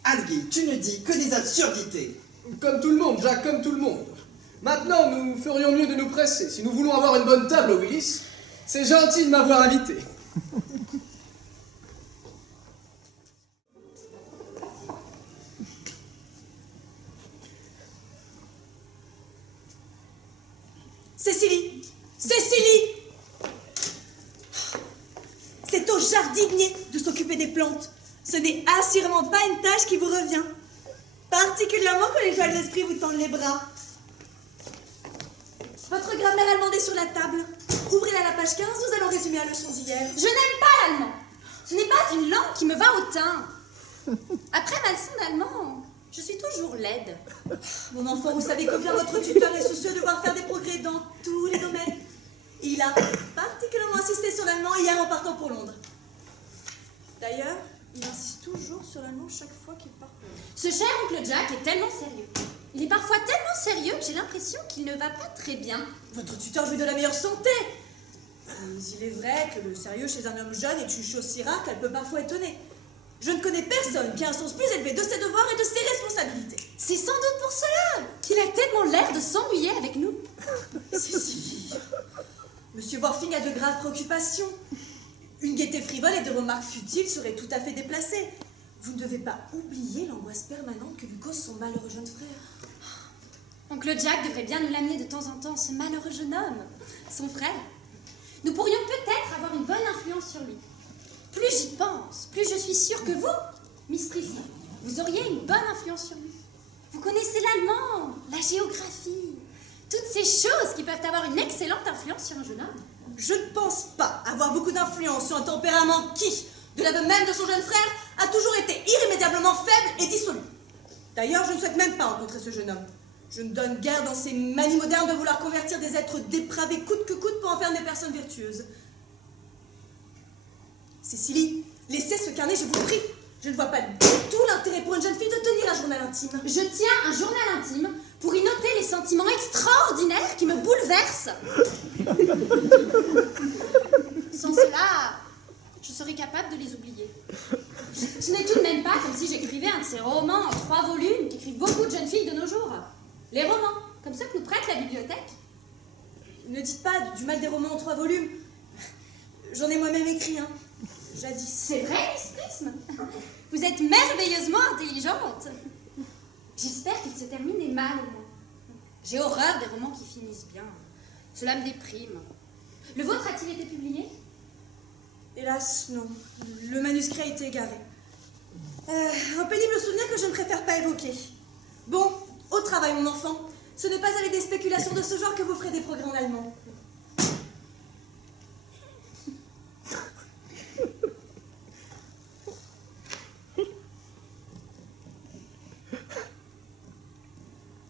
Algie, tu ne dis que des absurdités! Comme tout le monde, Jacques, comme tout le monde. Maintenant, nous ferions mieux de nous presser. Si nous voulons avoir une bonne table au Willis, C'est gentil de m'avoir invité. Cécilie! Cécilie! C'est au jardinier de s'occuper des plantes. Ce n'est assurément pas une tâche qui vous revient. Particulièrement quand les joies de l'esprit vous tendent les bras. Votre grammaire allemande est sur la table. Ouvrez-la à la page 15, nous allons résumer la leçon d'hier. Je n'aime pas l'allemand. Ce n'est pas une langue qui me va au teint. Après ma leçon d'allemand, je suis toujours laide. Mon enfant, vous savez combien votre tuteur est soucieux de voir faire des progrès dans tous les domaines. Il a particulièrement insisté sur l'allemand hier en partant pour Londres. D'ailleurs, il insiste toujours sur l'allemand chaque fois qu'il part pour Londres. Ce cher oncle Jack est tellement sérieux. Il est parfois tellement sérieux que j'ai l'impression qu'il ne va pas très bien. Votre tuteur jouit de la meilleure santé. Mais il est vrai que le sérieux chez un homme jeune est une chose si rare qu'elle peut parfois étonner. Je ne connais personne qui a un sens plus élevé de ses devoirs et de ses responsabilités. C'est sans doute pour cela qu'il a tellement l'air de s'ennuyer avec nous. Cécilie, Monsieur Worfing a de graves préoccupations. Une gaieté frivole et des remarques futiles seraient tout à fait déplacées. Vous ne devez pas oublier l'angoisse permanente que lui cause son malheureux jeune frère. Oncle Jack devrait bien nous l'amener de temps en temps, ce malheureux jeune homme, son frère. Nous pourrions peut-être avoir une bonne influence sur lui. Plus j'y pense, plus je suis sûre que vous, Miss Priscilla, vous auriez une bonne influence sur lui. Vous connaissez l'allemand, la géographie, toutes ces choses qui peuvent avoir une excellente influence sur un jeune homme. Je ne pense pas avoir beaucoup d'influence sur un tempérament qui, de l'aveu même de son jeune frère, a toujours été irrémédiablement faible et dissolu. D'ailleurs, je ne souhaite même pas rencontrer ce jeune homme. Je ne donne guère dans ces manies modernes de vouloir convertir des êtres dépravés coûte que coûte pour en faire des personnes vertueuses. Cécilie, laissez ce carnet, je vous prie. Je ne vois pas du tout l'intérêt pour une jeune fille de tenir un journal intime. Je tiens un journal intime pour y noter les sentiments extraordinaires qui me bouleversent. Sans cela, je serais capable de les oublier. Ce n'est tout de même pas comme si j'écrivais un de ces romans en 3 volumes qu'écrivent beaucoup de jeunes filles de nos jours. Les romans, comme ceux que nous prête la bibliothèque. Ne dites pas du mal des romans en 3 volumes. J'en ai moi-même écrit un, jadis. C'est vrai, Miss Prism? Vous êtes merveilleusement intelligente. J'espère qu'il se termine mal au moins. J'ai horreur des romans qui finissent bien. Cela me déprime. Le vôtre a-t-il été publié? Hélas, non. Le manuscrit a été égaré. Un pénible souvenir que je ne préfère pas évoquer. Bon, au travail, mon enfant. Ce n'est pas avec des spéculations de ce genre que vous ferez des progrès en allemand.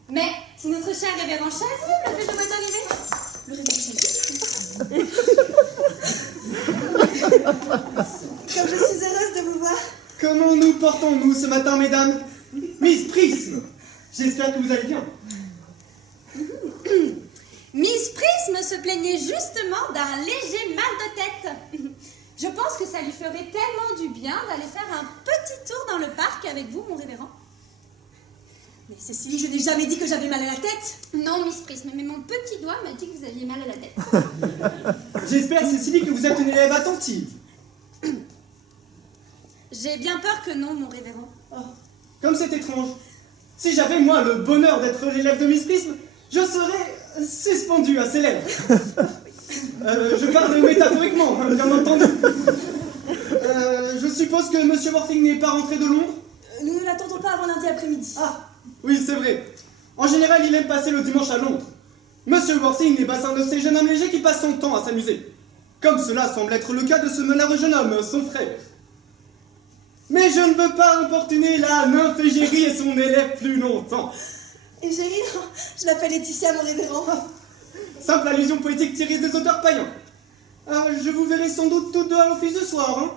Mais c'est notre cher révérend Chazzy, le fait de votre arrivée. Le révérend Chazzy. Comme je suis heureuse de vous voir. Comment nous portons-nous ce matin, mesdames? Miss Prism, j'espère que vous allez bien. Miss Prism se plaignait justement d'un léger mal de tête. Je pense que ça lui ferait tellement du bien d'aller faire un petit tour dans le parc avec vous, mon révérend. Mais Cécilie, je n'ai jamais dit que j'avais mal à la tête. Non, Miss Prism, mais mon petit doigt m'a dit que vous aviez mal à la tête. J'espère, Cécilie, que vous êtes une élève attentive. J'ai bien peur que non, mon révérend. Oh, comme c'est étrange. Si j'avais, moi, le bonheur d'être l'élève de Miss Prism, je serais suspendu à ses lèvres. Je parle métaphoriquement, hein, bien entendu. Je suppose que Monsieur Worthing n'est pas rentré de Londres? Nous ne l'attendons pas avant lundi après-midi. Ah, oui, c'est vrai. En général, il aime passer le dimanche à Londres. Monsieur Worthing n'est pas un de ces jeunes hommes légers qui passent son temps à s'amuser. Comme cela semble être le cas de ce malheureux jeune homme, son frère. Mais je ne veux pas importuner la nymphe Égérie et son élève plus longtemps. Égérie, non, je l'appelle Laetitia, mon révérend. Simple allusion poétique tirée des auteurs païens. Je vous verrai sans doute toutes deux à l'office ce soir, hein.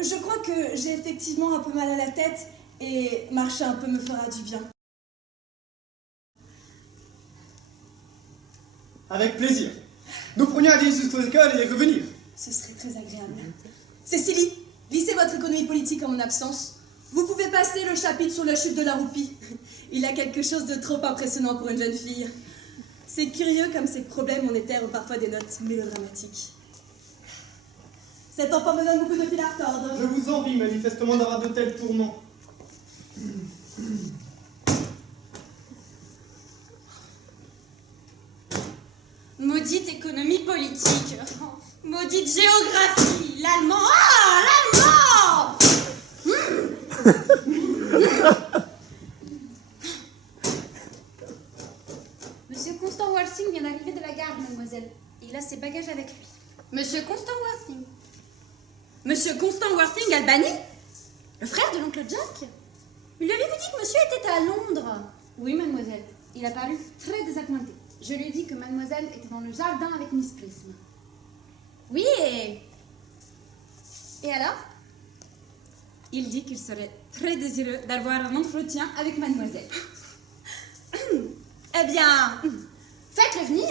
Je crois que j'ai effectivement un peu mal à la tête et marcher un peu me fera du bien. Avec plaisir. Nous pourrions aller jusqu'aux écoles et revenir. Ce serait très agréable. Cécilie, lisez votre économie politique en mon absence. Vous pouvez passer le chapitre sur la chute de la roupie. Il a quelque chose de trop impressionnant pour une jeune fille. C'est curieux comme ces problèmes monétaires ont parfois des notes mélodramatiques. Cet enfant me donne beaucoup de fil à retordre. Je vous envie manifestement d'avoir de tels tourments. Maudite économie politique. Maudite géographie. L'allemand. Ah, l'allemand. Monsieur Constant Walsing vient d'arriver de la gare, mademoiselle. Il a ses bagages avec lui. Monsieur Constant Worthing. Monsieur Constant Worthing Albany? Le frère de l'oncle Jack? Lui avez-vous dit que monsieur était à Londres? Oui, mademoiselle. Il a paru très désappointé. Je lui ai dit que mademoiselle était dans le jardin avec Miss Prism. Oui, et alors? Il dit qu'il serait très désireux d'avoir un entretien avec mademoiselle. Eh bien, faites-le venir.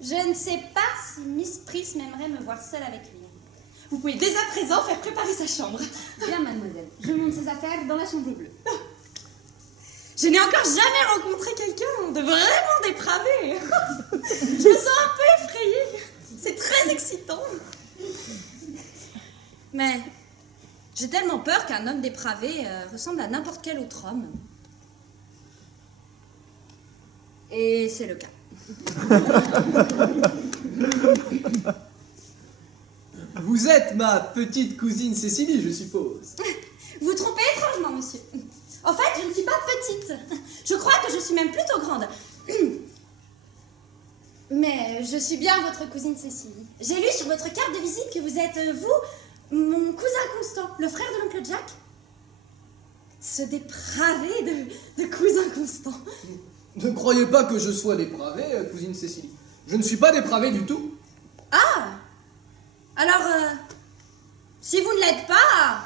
Je ne sais pas si Miss Prism aimerait me voir seule avec lui. Vous pouvez dès à présent faire préparer sa chambre. Bien, mademoiselle. Je monte ses affaires dans la chambre bleue. Je n'ai encore jamais rencontré quelqu'un de vraiment dépravé. Je me sens un peu effrayée. C'est très excitant. Mais j'ai tellement peur qu'un homme dépravé ressemble à n'importe quel autre homme. Et c'est le cas. Vous êtes ma petite cousine Cécilie, je suppose. Vous trompez étrangement, monsieur. En fait, je ne suis pas petite. Je crois que je suis même plutôt grande. Mais je suis bien votre cousine Cécilie. J'ai lu sur votre carte de visite que vous êtes, vous, mon cousin Constant, le frère de l'oncle Jack. Ce dépravé de cousin Constant. Ne croyez pas que je sois dépravé, cousine Cécilie. Je ne suis pas dépravé du tout. Ah! Alors, si vous ne l'êtes pas,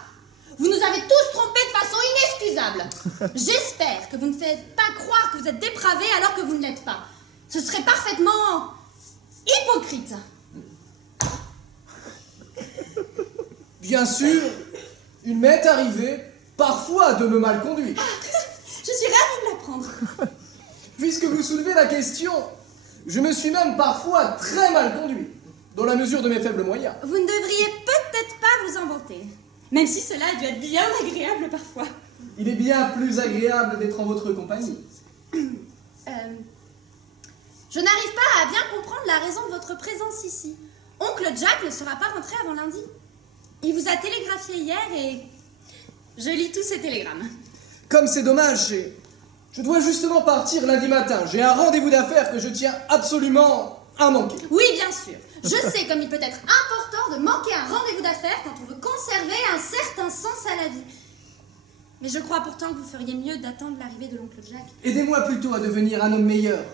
vous nous avez tous trompés de façon inexcusable. J'espère que vous ne faites pas croire que vous êtes dépravé alors que vous ne l'êtes pas. Ce serait parfaitement hypocrite. Bien sûr, il m'est arrivé parfois de me mal conduire. Je suis ravie de l'apprendre. Puisque vous soulevez la question, je me suis même parfois très mal conduit, dans la mesure de mes faibles moyens. Vous ne devriez peut-être pas vous en vanter, même si cela a dû être bien agréable parfois. Il est bien plus agréable d'être en votre compagnie. Je n'arrive pas à bien comprendre la raison de votre présence ici. Oncle Jack ne sera pas rentré avant lundi. Il vous a télégraphié hier et je lis tous ces télégrammes. Comme c'est dommage, je dois justement partir lundi matin. J'ai un rendez-vous d'affaires que je tiens absolument à manquer. Oui, bien sûr. Je sais comme il peut être important de manquer un rendez-vous d'affaires quand on veut conserver un certain sens à la vie. Mais je crois pourtant que vous feriez mieux d'attendre l'arrivée de l'oncle Jack. Aidez-moi plutôt à devenir un homme meilleur.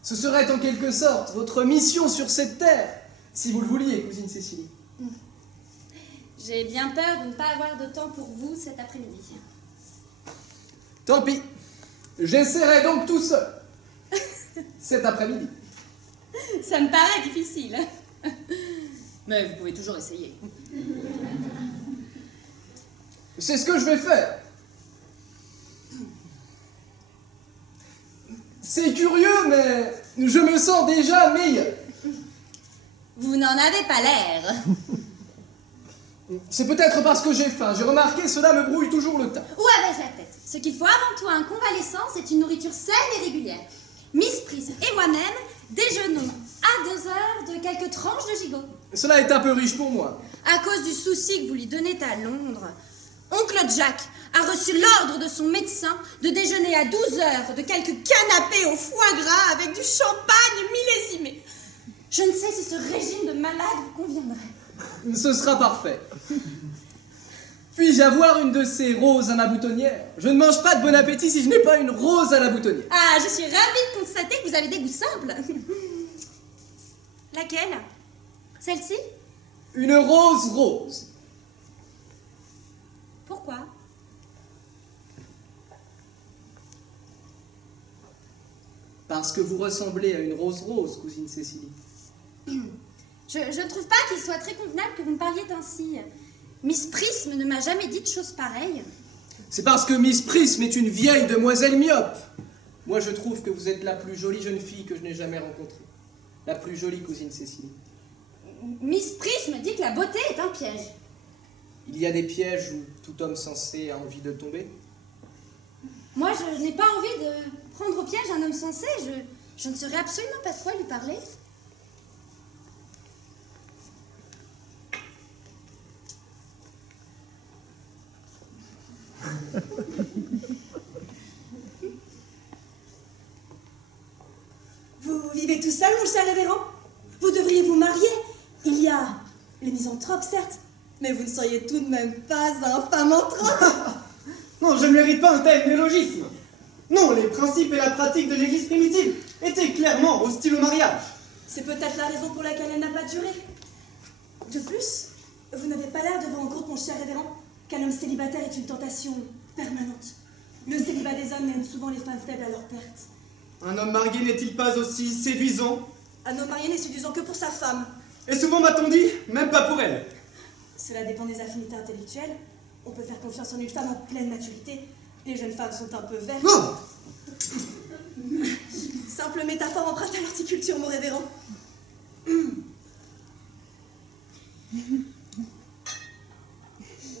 Ce serait en quelque sorte votre mission sur cette terre, si vous le vouliez, cousine Cécilie. J'ai bien peur de ne pas avoir de temps pour vous cet après-midi. Tant pis. J'essaierai donc tout seul. Cet après-midi. Ça me paraît difficile. Mais vous pouvez toujours essayer. C'est ce que je vais faire. C'est curieux, mais je me sens déjà meilleur. Vous n'en avez pas l'air. C'est peut-être parce que j'ai faim. J'ai remarqué, cela me brouille toujours le teint. Où avais-je la tête? Ce qu'il faut avant tout à un convalescent, c'est une nourriture saine et régulière. Miss Prism et moi-même déjeunons à 2 heures de quelques tranches de gigot. Cela est un peu riche pour moi. À cause du souci que vous lui donnez à Londres, oncle Jack a reçu l'ordre de son médecin de déjeuner à 12 heures de quelques canapés au foie gras avec du champagne millésimé. Je ne sais si ce régime de malade vous conviendrait. Ce sera parfait. Puis-je avoir une de ces roses à ma boutonnière? Je ne mange pas de bon appétit si je n'ai pas une rose à la boutonnière. Ah, je suis ravie de constater que vous avez des goûts simples. Laquelle? Celle-ci? Une rose rose. Pourquoi? Parce que vous ressemblez à une rose rose, cousine Cécilie. Je ne trouve pas qu'il soit très convenable que vous me parliez ainsi. Miss Prism ne m'a jamais dit de choses pareilles. C'est parce que Miss Prism est une vieille demoiselle myope. Moi, je trouve que vous êtes la plus jolie jeune fille que je n'ai jamais rencontrée. La plus jolie cousine Cécilie. Miss Pris me dit que la beauté est un piège. Il y a des pièges où tout homme sensé a envie de tomber. Moi, je n'ai pas envie de prendre au piège un homme sensé. Je ne saurais absolument pas de quoi lui parler. Vous vivez tout seul, mon cher révérend? Vous devriez vous marier. Il y a les misanthropes, certes, mais vous ne seriez tout de même pas un femme-anthrope. Non, je ne mérite pas un tel néologisme. Non, les principes et la pratique de l'Église primitive étaient clairement hostiles au mariage. C'est peut-être la raison pour laquelle elle n'a pas duré. De plus, vous n'avez pas l'air de vous rendre compte, mon cher révérend, qu'un homme célibataire est une tentation permanente. Le célibat des hommes mène souvent les femmes faibles à leur perte. Un homme marié n'est-il pas aussi séduisant? Un homme marié n'est séduisant que pour sa femme. Et souvent m'a-t-on dit, même pas pour elle. Cela dépend des affinités intellectuelles. On peut faire confiance en une femme en pleine maturité. Les jeunes femmes sont un peu vertes. Oh! Simple métaphore empruntée à l'horticulture, mon révérend.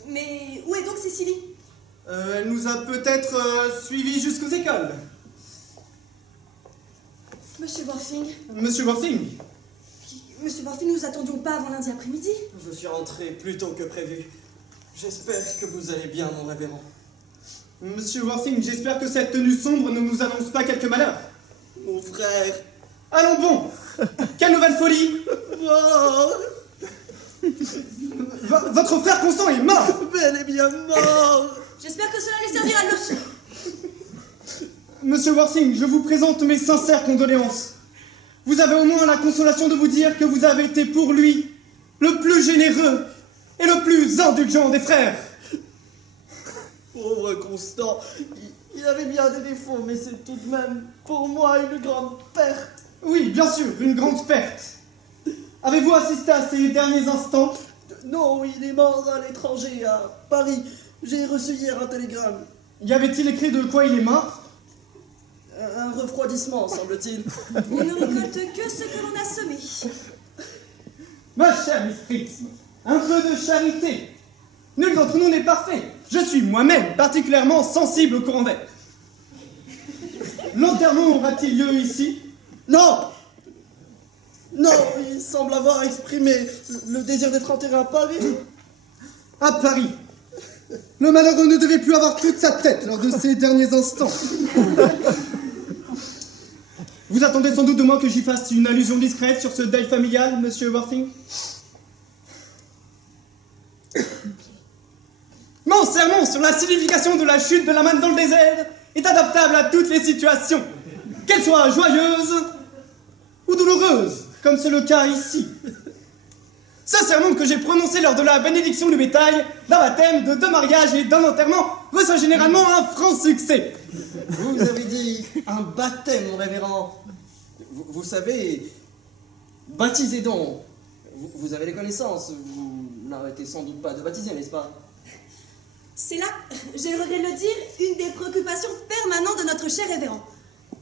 Mais où est donc Cécilie? Elle nous a peut-être suivis jusqu'aux écoles. Monsieur Worthing, Monsieur Worthing, Monsieur Worthing, nous attendions pas avant lundi après-midi. Je suis rentré plus tôt que prévu. J'espère que vous allez bien, mon révérend. Monsieur Worthing, j'espère que cette tenue sombre ne nous annonce pas quelque malheur. Mon frère. Allons bon. Quelle nouvelle folie. Oh, Votre frère Constant est mort. bel et bien mort. J'espère que cela lui servira de leçon. Monsieur Worthing, je vous présente mes sincères condoléances. Vous avez au moins la consolation de vous dire que vous avez été pour lui le plus généreux et le plus indulgent des frères. Pauvre Constant, il avait bien des défauts, mais c'est tout de même pour moi une grande perte. Oui, bien sûr, une grande perte. Avez-vous assisté à ces derniers instants? Non, il est mort à l'étranger, à Paris. J'ai reçu hier un télégramme. Y avait-il écrit de quoi il est mort? Un refroidissement, semble-t-il. On ne récolte que ce que l'on a semé. Ma chère Miss Fritz, un peu de charité. Nul d'entre nous n'est parfait. Je suis moi-même particulièrement sensible au courant d'air. L'enterrement aura-t-il lieu ici? Non! Non, il semble avoir exprimé le désir d'être enterré à Paris. À Paris. Le malheureux ne devait plus avoir toute sa tête lors de ces derniers instants. Vous attendez sans doute de moi que j'y fasse une allusion discrète sur ce deuil familial, monsieur Worthing? Mon sermon sur la signification de la chute de la manne dans le désert est adaptable à toutes les situations, qu'elles soient joyeuses ou douloureuses, comme c'est le cas ici. Ce sermon que j'ai prononcé lors de la bénédiction du bétail, d'un baptême, de 2 mariages et d'un enterrement reçoit généralement un franc succès. Vous avez dit un baptême, mon révérend. Vous savez, baptisez donc. Vous avez les connaissances. Vous n'arrêtez sans doute pas de baptiser, n'est-ce pas? C'est là, j'ai le regret de le dire, une des préoccupations permanentes de notre cher révérend.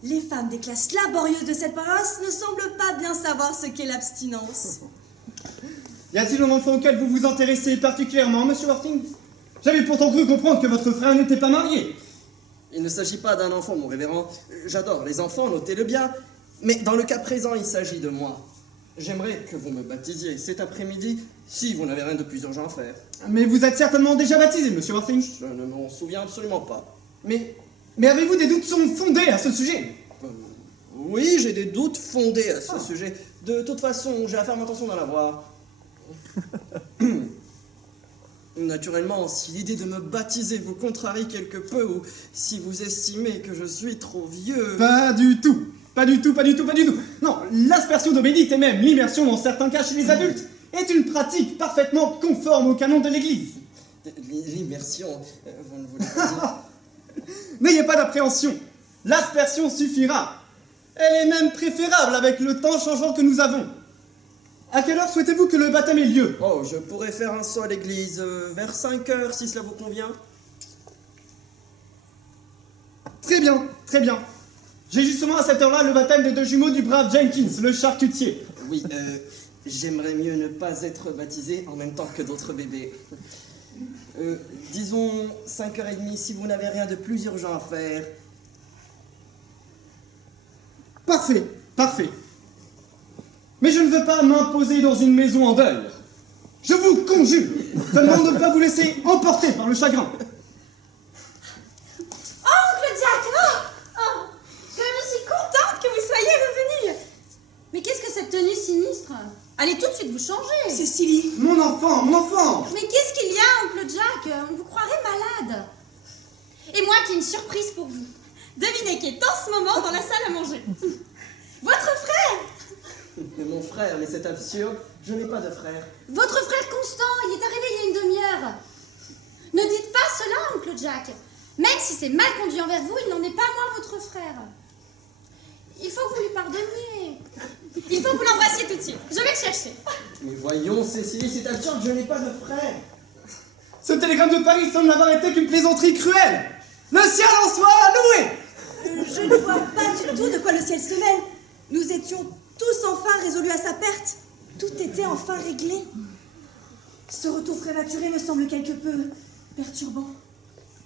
Les femmes des classes laborieuses de cette paroisse ne semblent pas bien savoir ce qu'est l'abstinence. Y a-t-il un enfant auquel vous vous intéressez particulièrement, monsieur Worthing? J'avais pourtant cru comprendre que votre frère n'était pas marié. Il ne s'agit pas d'un enfant, mon révérend. J'adore les enfants, notez-le bien. Mais dans le cas présent, il s'agit de moi. J'aimerais que vous me baptisiez cet après-midi, si vous n'avez rien de plus urgent à faire. Mais vous êtes certainement déjà baptisé, monsieur Worthing. Je ne m'en souviens absolument pas. Mais avez-vous des doutes fondés à ce sujet? Oui, j'ai des doutes fondés à ce sujet. De toute façon, j'ai à faire attention d'en avoir. Naturellement, si l'idée de me baptiser vous contrarie quelque peu, ou si vous estimez que je suis trop vieux... Pas du tout. Pas du tout, pas du tout, pas du tout. Non, l'aspersion d'eau bénite et même l'immersion dans certains cas chez les adultes est une pratique parfaitement conforme au canon de l'Église. L'immersion, vous ne voulez pas dire... N'ayez pas d'appréhension. L'aspersion suffira. Elle est même préférable avec le temps changeant que nous avons. À quelle heure souhaitez-vous que le baptême ait lieu? Oh, je pourrais faire un saut à l'église vers 5 heures, si cela vous convient. Très bien, très bien. J'ai justement à cette heure-là le baptême des 2 jumeaux du brave Jenkins, le charcutier. Oui, J'aimerais mieux ne pas être baptisé en même temps que d'autres bébés. Disons 5h30 si vous n'avez rien de plus urgent à faire. Parfait, parfait. Mais je ne veux pas m'imposer dans une maison en deuil. Je vous conjure seulement de ne pas vous laisser emporter par le chagrin. Oncle Jack, que je suis contente que vous soyez revenu. Mais qu'est-ce que cette tenue sinistre? Allez tout de suite vous changer. Cécilie, Mon enfant, mon enfant! Mais qu'est-ce qu'il y a, oncle Jack? On vous croirait malade. Et moi qui ai une surprise pour vous. Devinez qui est en ce moment dans la salle à manger. Votre frère! Mon frère, mais c'est absurde, je n'ai pas de frère. Votre frère Constant, il est arrivé il y a une demi-heure. Ne dites pas cela, oncle Jack. Même si c'est mal conduit envers vous, il n'en est pas moins votre frère. Il faut que vous lui pardonniez. Il faut que vous l'embrassiez tout de suite. Je vais le chercher. Mais voyons, Cécilie, c'est absurde, je n'ai pas de frère. Ce télégramme de Paris semble n'avoir été qu'une plaisanterie cruelle. Le ciel en soit loué! je ne vois pas du tout de quoi le ciel se mêle. Nous étions tous enfin résolus à sa perte. Tout était enfin réglé. Ce retour prématuré me semble quelque peu perturbant.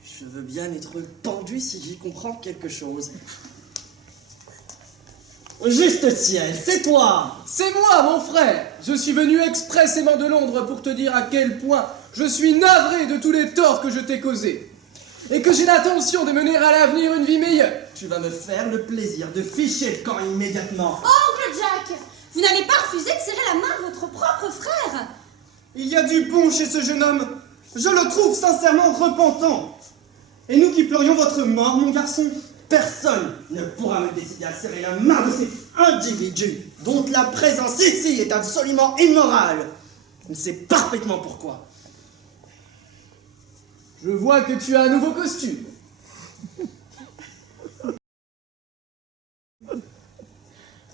Je veux bien être pendu si j'y comprends quelque chose. Juste ciel, c'est toi! C'est moi, mon frère. Je suis venu expressément de Londres pour te dire à quel point je suis navré de tous les torts que je t'ai causés. Et que j'ai l'intention de mener à l'avenir une vie meilleure. Tu vas me faire le plaisir de ficher le camp immédiatement. Oncle Jack, vous n'allez pas refuser de serrer la main de votre propre frère. Il y a du bon chez ce jeune homme. Je le trouve sincèrement repentant. Et nous qui pleurions votre mort, mon garçon, Personne ne pourra me décider à serrer la main de cet individu dont la présence ici est absolument immorale. Je sais parfaitement pourquoi. Je vois que tu as un nouveau costume.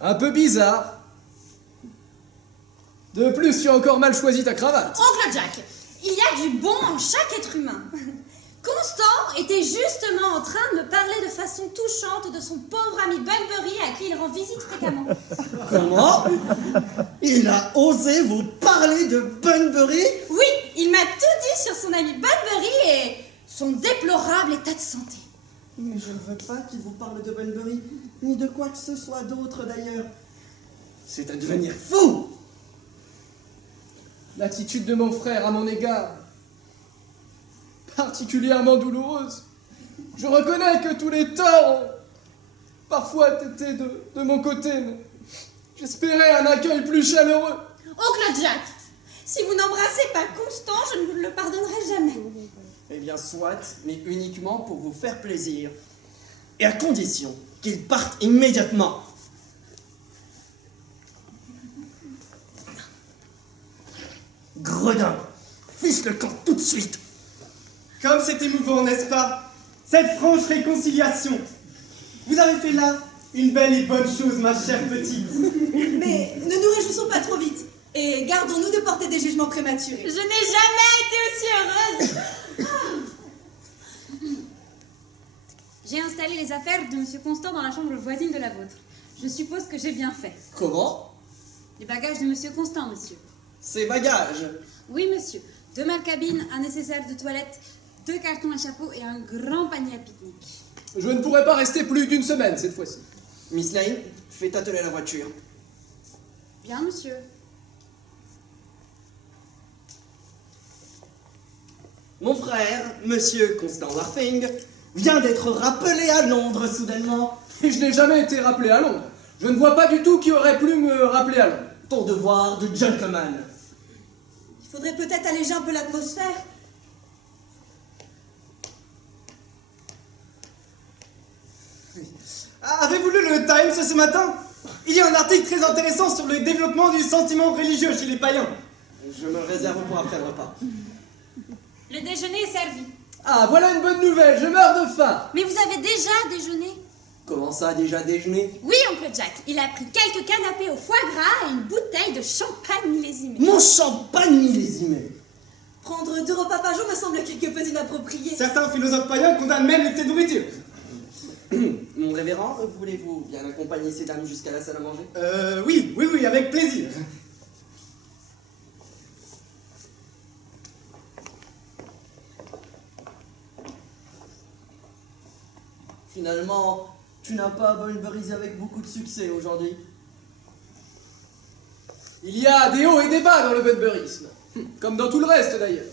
Un peu bizarre. De plus, tu as encore mal choisi ta cravate. Oncle Jack, il y a du bon en chaque être humain. Constant était justement en train de me parler de façon touchante de son pauvre ami Bunbury à qui il rend visite fréquemment. Comment? Il a osé vous parler de Bunbury? Oui, il m'a tout dit sur son ami Bunbury et son déplorable état de santé. Mais je ne veux pas qu'il vous parle de Bunbury, ni de quoi que ce soit d'autre d'ailleurs. C'est à devenir fou! L'attitude de mon frère à mon égard, particulièrement douloureuse. Je reconnais que tous les torts ont parfois été de mon côté, mais j'espérais un accueil plus chaleureux. Oncle Jack, si vous n'embrassez pas Constant, je ne vous le pardonnerai jamais. Eh bien, soit, mais uniquement pour vous faire plaisir. Et à condition qu'il parte immédiatement. Gredin, fiche le camp tout de suite. comme c'est émouvant, n'est-ce pas? Cette franche réconciliation. Vous avez fait là une belle et bonne chose, ma chère petite. Mais ne nous réjouissons pas trop vite. Et gardons-nous de porter des jugements prématurés. Je n'ai jamais été aussi heureuse. J'ai installé les affaires de Monsieur Constant dans la chambre voisine de la vôtre. Je suppose que j'ai bien fait. Comment? Les bagages de Monsieur Constant, monsieur. Ces bagages. Oui, monsieur. 2 malles-cabines, un nécessaire de toilette, 2 cartons à chapeau et un grand panier à pique-nique. Je ne pourrai pas rester plus d'une semaine cette fois-ci. Miss Lane, faites atteler la voiture. Bien, monsieur. Mon frère, Monsieur Constant Warping, vient d'être rappelé à Londres soudainement. Et je n'ai jamais été rappelé à Londres. Je ne vois pas du tout qui aurait pu me rappeler à Londres. Ton devoir de gentleman. Il faudrait peut-être alléger un peu l'atmosphère. Avez-vous lu le Times ce matin? Il y a un article très intéressant sur le développement du sentiment religieux chez les païens. Je me réserve pour après le repas. Le déjeuner est servi. Ah, voilà une bonne nouvelle, je meurs de faim. Mais vous avez déjà déjeuné? Comment ça, déjà déjeuné? Oui, oncle Jack. Il a pris quelques canapés au foie gras et une bouteille de champagne millésimée. Mon champagne millésimé. Prendre 2 repas par jour me semble quelque peu inapproprié. Certains philosophes païens condamnent même l'excès de nourriture. Mon révérend, voulez-vous bien accompagner ces dames jusqu'à la salle à manger? Oui, avec plaisir. Finalement, tu n'as pas bunburisé avec beaucoup de succès aujourd'hui. Il y a des hauts et des bas dans le bunburisme, comme dans tout le reste d'ailleurs.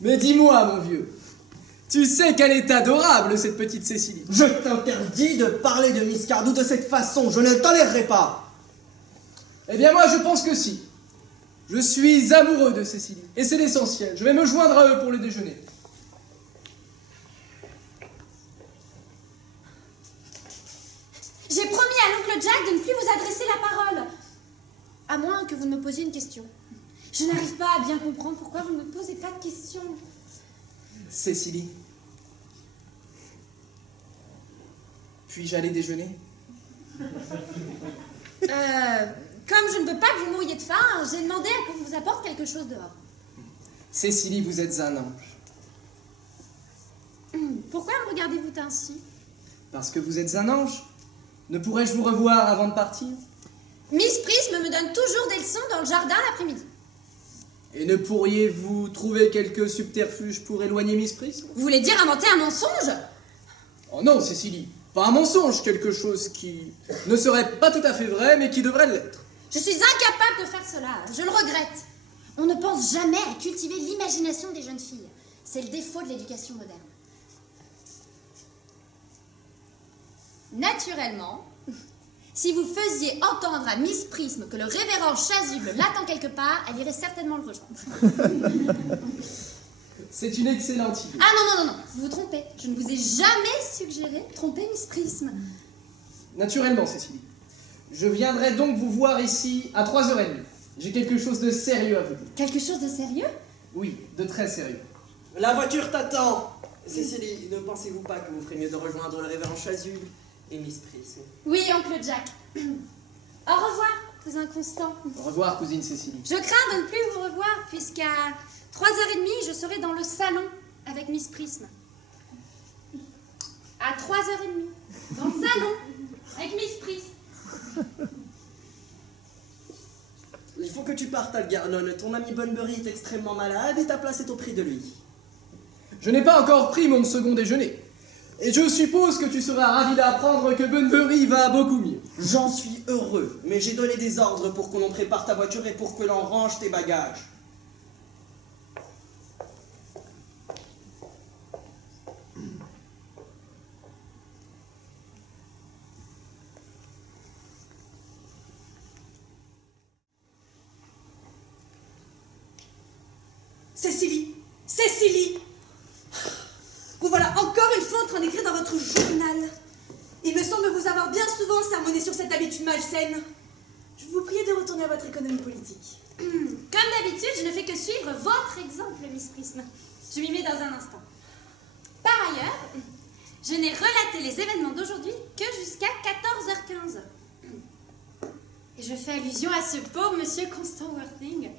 Mais dis-moi, mon vieux, tu sais qu'elle est adorable, cette petite Cécilie. Je t'interdis de parler de Miss Cardou de cette façon, je ne le tolérerai pas. Eh bien moi, je pense que si. Je suis amoureux de Cécilie, et c'est l'essentiel. Je vais me joindre à eux pour le déjeuner. J'ai promis à l'oncle Jack de ne plus vous adresser la parole. À moins que vous ne me posiez une question. Je n'arrive pas à bien comprendre pourquoi vous ne me posez pas de questions. Cécilie, puis-je aller déjeuner? Comme je ne veux pas que vous mouriez de faim, j'ai demandé à qu'on vous apporte quelque chose dehors. Cécilie, vous êtes un ange. Pourquoi me regardez-vous ainsi? Parce que vous êtes un ange. Ne pourrais-je vous revoir avant de partir? Miss Prism me donne toujours des leçons dans le jardin l'après-midi. Et ne pourriez-vous trouver quelques subterfuges pour éloigner Miss Prism? Vous voulez dire inventer un mensonge? Oh non, Cécilie, pas un mensonge, quelque chose qui ne serait pas tout à fait vrai, mais qui devrait l'être. Je suis incapable de faire cela, je le regrette. On ne pense jamais à cultiver l'imagination des jeunes filles. C'est le défaut de l'éducation moderne. Naturellement, si vous faisiez entendre à Miss Prism que le révérend Chasuble l'attend quelque part, elle irait certainement le rejoindre. C'est une excellente idée. Ah non, vous vous trompez. Je ne vous ai jamais suggéré de tromper Miss Prism. Naturellement, Cécilie. Je viendrai donc vous voir ici à 3h30. J'ai quelque chose de sérieux à vous dire. Quelque chose de sérieux? Oui, de très sérieux. La voiture t'attend. Cécilie, ne pensez-vous pas que vous ferez mieux de rejoindre le révérend Chasuble et Miss Prism? Oui, oncle Jack. Au revoir, cousin Constant. Au revoir, cousine Cécilie. Je crains de ne plus vous revoir, puisqu'à 3h30, je serai dans le salon avec Miss Prism. À 3h30, dans le salon avec Miss Prism. Il faut que tu partes, Algernon. Ton ami Bunbury est extrêmement malade et ta place est auprès de lui. Je n'ai pas encore pris mon second déjeuner. Et je suppose que tu seras ravi d'apprendre que Bunbury va beaucoup mieux. J'en suis heureux, mais j'ai donné des ordres pour qu'on en prépare ta voiture et pour que l'on range tes bagages. Cécilie, Cécilie, vous voilà encore une fois en train d'écrire dans votre journal. Il me semble vous avoir bien souvent sermonné sur cette habitude malsaine. Je vous prie de retourner à votre économie politique. Comme d'habitude, je ne fais que suivre votre exemple, Miss Prism. Je m'y mets dans un instant. Par ailleurs, je n'ai relaté les événements d'aujourd'hui que jusqu'à 14h15. Et je fais allusion à ce pauvre monsieur Constant Worthing.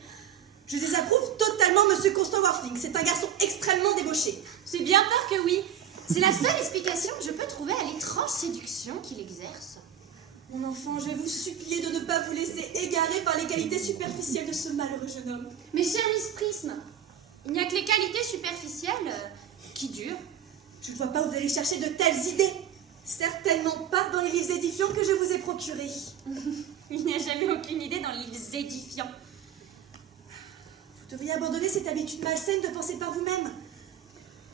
Je désapprouve totalement Monsieur Constant Worthing. C'est un garçon extrêmement débauché. J'ai bien peur que oui. C'est la seule explication que je peux trouver à l'étrange séduction qu'il exerce. Mon enfant, je vais vous supplier de ne pas vous laisser égarer par les qualités superficielles de ce malheureux jeune homme. Mais chère Miss Prism, il n'y a que les qualités superficielles qui durent. Je ne vois pas où vous allez chercher de telles idées. Certainement pas dans les livres édifiants que je vous ai procurés. Il n'y a jamais aucune idée dans les livres édifiants. Vous devriez abandonner cette habitude malsaine de penser par vous-même.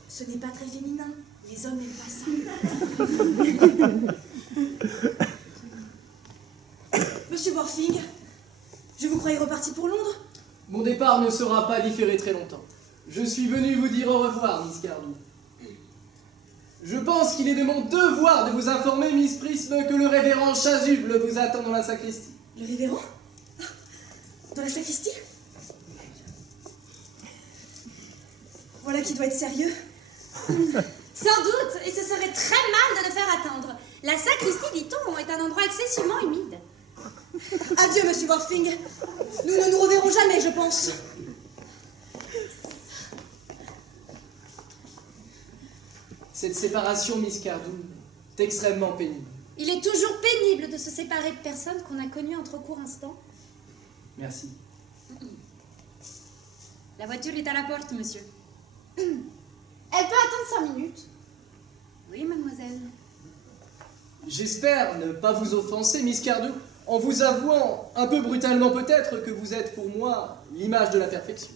Ce n'est pas très féminin. Les hommes n'aiment pas ça. Monsieur Worthing, je vous croyais reparti pour Londres. Mon départ ne sera pas différé très longtemps. Je suis venu vous dire au revoir, Miss Cardou. Je pense qu'il est de mon devoir de vous informer, Miss Prism, que le révérend Chasuble vous attend dans la sacristie. Le révérend? Dans la sacristie? Voilà qui doit être sérieux. Sans doute, et ce serait très mal de le faire attendre. La sacristie, dit-on, est un endroit excessivement humide. Adieu, monsieur Worthing. Nous ne nous reverrons jamais, je pense. Cette séparation, Miss Cardou, est extrêmement pénible. Il est toujours pénible de se séparer de personnes qu'on a connues entre courts instants. Merci. La voiture est à la porte, monsieur. Elle peut attendre 5 minutes. Oui, mademoiselle. J'espère ne pas vous offenser, Miss Cardew, en vous avouant, un peu brutalement peut-être, que vous êtes pour moi l'image de la perfection.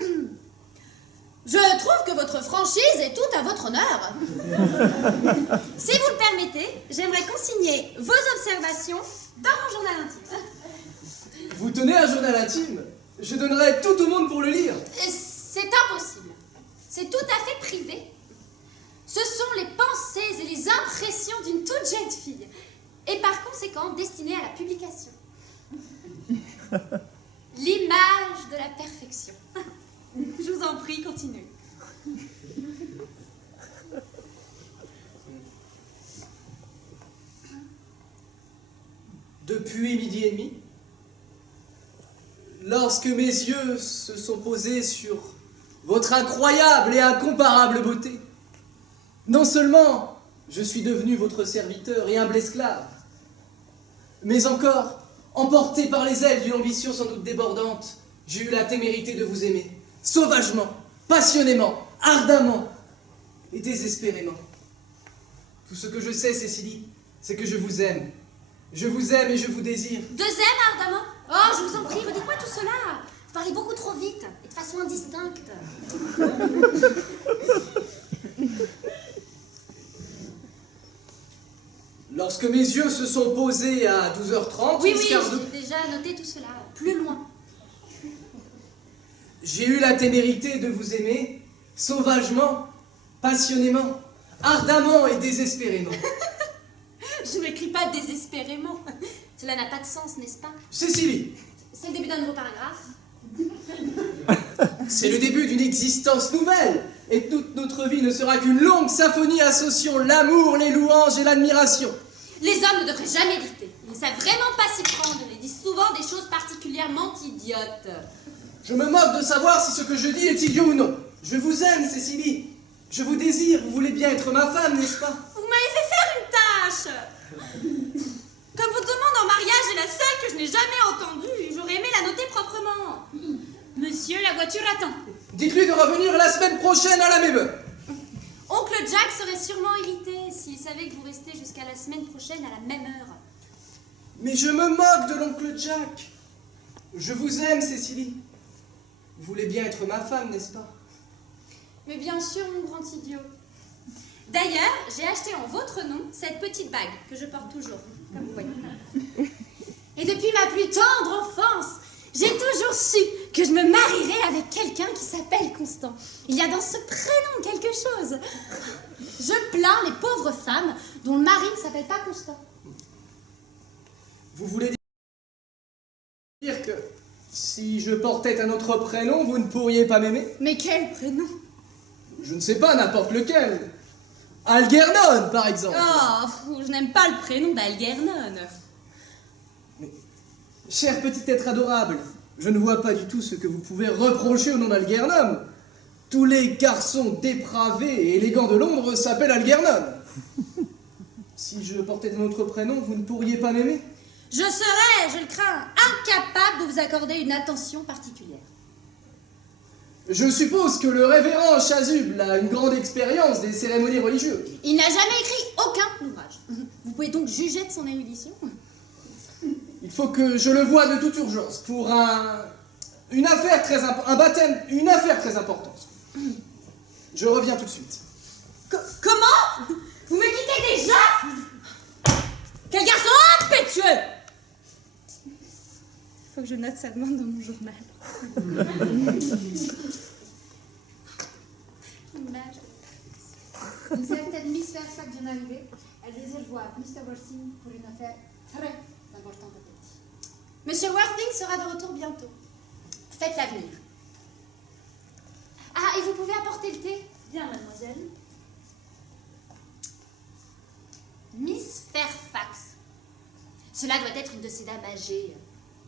Je trouve que votre franchise est toute à votre honneur. Si vous le permettez, j'aimerais consigner vos observations dans mon journal intime. Vous tenez un journal intime? Je donnerais tout au monde pour le lire. C'est impossible. C'est tout à fait privé. Ce sont les pensées et les impressions d'une toute jeune fille, et par conséquent destinées à la publication. L'image de la perfection. Je vous en prie, continuez. Depuis midi et demi, lorsque mes yeux se sont posés sur votre incroyable et incomparable beauté, non seulement je suis devenu votre serviteur et humble esclave, mais encore, emporté par les ailes d'une ambition sans doute débordante, j'ai eu la témérité de vous aimer, sauvagement, passionnément, ardemment et désespérément. Tout ce que je sais, Cécilie, c'est que je vous aime. Je vous aime et je vous désire. Deuxième ardemment. Oh, je vous en prie, redites-moi tout cela. Vous parlez beaucoup trop vite et de façon indistincte. Lorsque mes yeux se sont posés à 12h30, Oui, Miss Cardew, j'ai déjà noté tout cela. Plus loin. j'ai eu la témérité de vous aimer, sauvagement, passionnément, ardemment et désespérément. Je n'écris pas désespérément. Cela n'a pas de sens, n'est-ce pas? Cécilie, C'est le début d'un nouveau paragraphe. c'est le début d'une existence nouvelle, et toute notre vie ne sera qu'une longue symphonie associant l'amour, les louanges et l'admiration. Les hommes ne devraient jamais dicter. Ils ne savent vraiment pas s'y prendre. Ils disent souvent des choses particulièrement idiotes. Je me moque de savoir si ce que je dis est idiot ou non. Je vous aime, Cécilie. Je vous désire, vous voulez bien être ma femme, n'est-ce pas? Vous m'avez fait faire une tâche. Comme votre demande en mariage est la seule que je n'ai jamais entendue, j'aurais aimé la noter proprement. Monsieur, la voiture attend. Dites-lui de revenir la semaine prochaine à la même heure. Oncle Jack serait sûrement irrité s'il savait que vous restez jusqu'à la semaine prochaine à la même heure. Mais je me moque de l'oncle Jack. Je vous aime, Cécilie. Vous voulez bien être ma femme, n'est-ce pas? Mais bien sûr, mon grand idiot. D'ailleurs, j'ai acheté en votre nom cette petite bague que je porte toujours, comme vous voyez. Et depuis ma plus tendre enfance, j'ai toujours su que je me marierais avec quelqu'un qui s'appelle Constant. Il y a dans ce prénom quelque chose. Je plains les pauvres femmes dont le mari ne s'appelle pas Constant. Vous voulez dire que si je portais un autre prénom, vous ne pourriez pas m'aimer? Mais quel prénom? Je ne sais pas, n'importe lequel. Algernon, par exemple. Oh, je n'aime pas le prénom d'Algernon. Cher petit être adorable, je ne vois pas du tout ce que vous pouvez reprocher au nom d'Algernon. Tous les garçons dépravés et élégants de Londres s'appellent Algernon. Si je portais un autre prénom, vous ne pourriez pas m'aimer? Je serais, je le crains, incapable de vous accorder une attention particulière. Je suppose que le révérend Chasuble a une grande expérience des cérémonies religieuses. Il n'a jamais écrit aucun ouvrage. Vous pouvez donc juger de son érudition. Il faut que je le voie de toute urgence pour une affaire très importante, un baptême, une affaire très importante. Je reviens tout de suite. Comment? Vous me quittez déjà? Quel garçon impétueux! Faut que je note sa demande dans mon journal. Une certaine Miss Fairfax vient d'arriver. Elle désire voir Mr. Worthing pour une affaire très importante à Petit. Monsieur Worthing sera de retour bientôt. Faites-la venir. Ah, et vous pouvez apporter le thé? Bien, mademoiselle. Miss Fairfax. Cela doit être une de ces dames âgées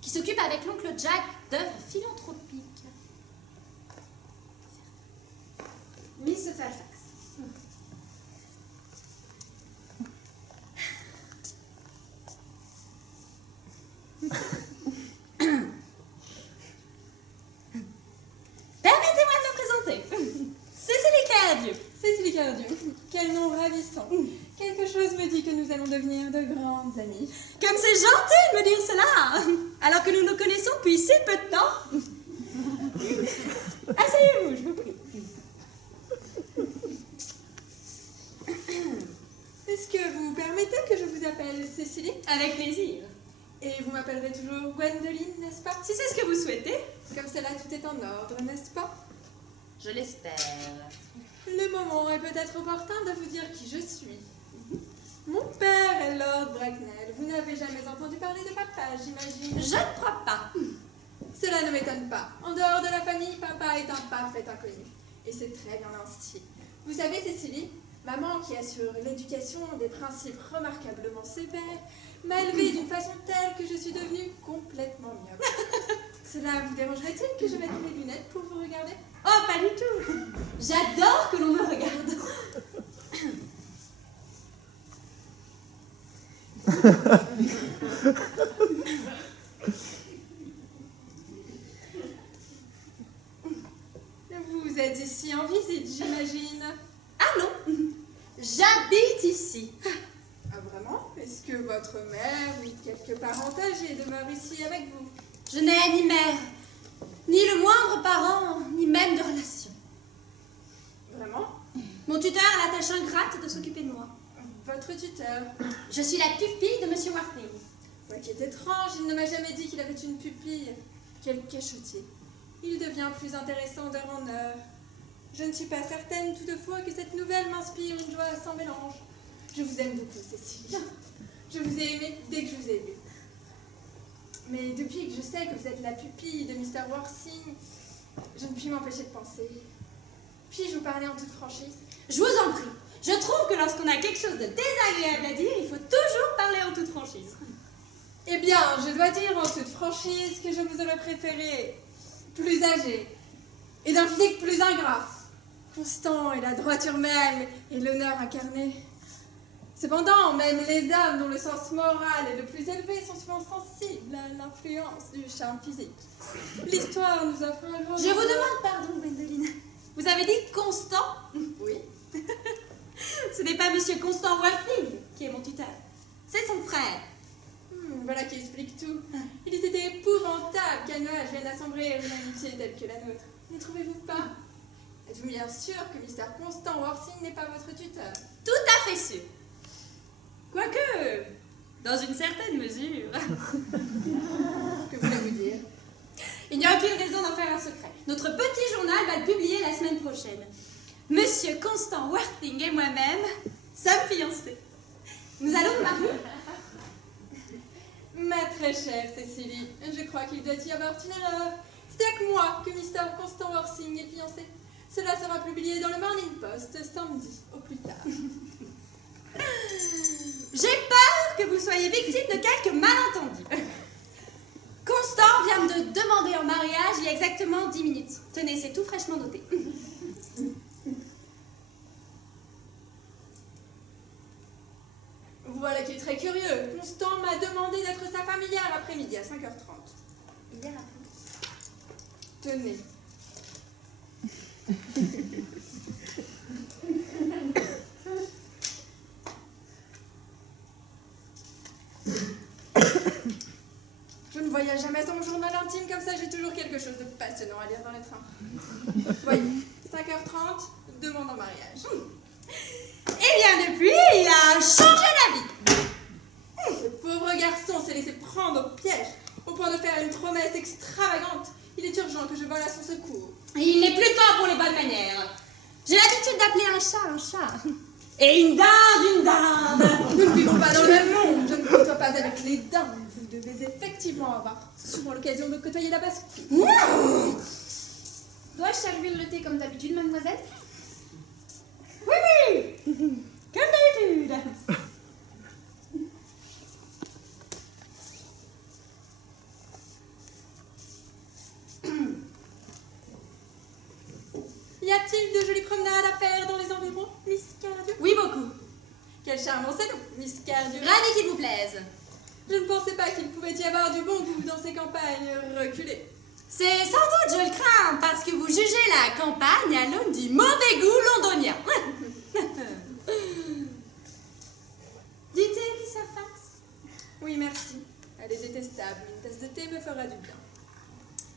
qui s'occupe avec l'oncle Jack d'œuvres philanthropiques. Miss Fairfax. Permettez-moi de me présenter. Cécilie Cardew. Cécilie Cardew. Quel nom ravissant. Quelque chose me dit que nous allons devenir de grandes amies. Comme c'est gentil de me dire cela, alors que nous nous connaissons depuis si peu de temps. Asseyez-vous, je vous prie. Est-ce que vous permettez que je vous appelle Cécilie? Avec plaisir. Et vous m'appellerez toujours Gwendoline, n'est-ce pas? Si c'est ce que vous souhaitez. Comme cela, tout est en ordre, n'est-ce pas? Je l'espère. Le moment est peut-être opportun de vous dire qui je suis. Mon père est Lord Bracknell. Vous n'avez jamais entendu parler de papa, j'imagine? Je ne crois pas. Cela ne m'étonne pas. En dehors de la famille, papa est un parfait inconnu. Et c'est très bien ainsi. Vous savez, Cécilie, maman qui assure l'éducation des principes remarquablement sévères, m'a élevée d'une façon telle que je suis devenue complètement myope. Cela vous dérangerait-il que je mette mes lunettes pour vous regarder? Oh, pas du tout. J'adore que l'on me regarde. Vous êtes ici en visite, j'imagine. Ah non, j'habite ici. Ah vraiment? Est-ce que votre mère ou quelques parents âgés demeurent ici avec vous? Je n'ai ni mère, ni le moindre parent, ni même de relation. Vraiment? Mon tuteur a la tâche ingrate de s'occuper de moi. Votre tuteur? Je suis la pupille de Monsieur Warting. Quoi qui est étrange, il ne m'a jamais dit qu'il avait une pupille. Quel cachotier. Il devient plus intéressant d'heure en heure. Je ne suis pas certaine toutefois que cette nouvelle m'inspire une joie sans mélange. Je vous aime beaucoup, Cécilie. Je vous ai aimé dès que je vous ai vu. Mais depuis que je sais que vous êtes la pupille de Mr. Worsing, je ne puis m'empêcher de penser. Puis-je vous parler en toute franchise? Je vous en prie. Je trouve que lorsqu'on a quelque chose de désagréable à dire, il faut toujours parler en toute franchise. Eh bien, je dois dire en toute franchise que je vous aurais préféré plus âgé et d'un physique plus ingrat. Constant et la droiture même et l'honneur incarné. Cependant, même les âmes dont le sens moral est le plus élevé sont souvent sensibles à l'influence du charme physique. L'histoire nous offre un jour... Je vous demande pardon, Gwendoline. Vous avez dit Constant? Oui. Ce n'est pas Monsieur Constant Warting qui est mon tuteur. C'est son frère. Voilà qui explique tout. Il eût été épouvantable qu'un nuage vienne assombrir une amitié telle que la nôtre. Ne trouvez-vous pas? Êtes-vous bien sûr que Mr. Constant Worsing n'est pas votre tuteur? Tout à fait sûr. Quoique, dans une certaine mesure. Que voulez-vous dire? Il n'y a aucune raison d'en faire un secret. Notre petit journal va le publier la semaine prochaine. Monsieur Constant Warting et moi-même sommes fiancés. Nous allons nous marier. Ma très chère Cécilie, je crois qu'il doit y avoir une erreur. C'est avec moi que Mr. Constant Worsing est fiancé. Cela sera publié dans le Morning Post samedi, au plus tard. J'ai peur que vous soyez victime de quelques malentendus. Constant vient de demander en mariage il y a exactement 10 minutes. Tenez, c'est tout fraîchement noté. Voilà qui est très curieux. Constant m'a demandé d'être sa femme hier après-midi à 5h30. Hier après. Tenez. Je ne voyage jamais sans mon journal intime comme ça, j'ai toujours quelque chose de passionnant à lire dans les trains. Voyez, 5h30, demande en mariage. Eh bien, depuis, il a changé d'avis. Ce pauvre garçon s'est laissé prendre au piège, au point de faire une promesse extravagante. Il est urgent que je vole à son secours. Il n'est plus temps pour les bonnes manières. J'ai l'habitude d'appeler un chat. Et une dinde. Nous ne vivons pas dans le même monde. Je ne côtoie pas avec les dindes. Vous devez effectivement avoir souvent l'occasion de côtoyer la basse-cour. Dois-je servir le thé comme d'habitude, mademoiselle? Oui. Comme d'habitude. Y a-t-il de jolies promenades à faire dans les environs, Miss Cardew? Oui, beaucoup. Quel charmant salon, Miss Cardew. Ravi qu'il vous plaise. Je ne pensais pas qu'il pouvait y avoir du bon goût dans ces campagnes reculées. C'est sans doute, je le crains, parce que vous jugez la campagne à l'aune du mauvais goût londonien. Oui, merci. Elle est détestable. Une tasse de thé me fera du bien.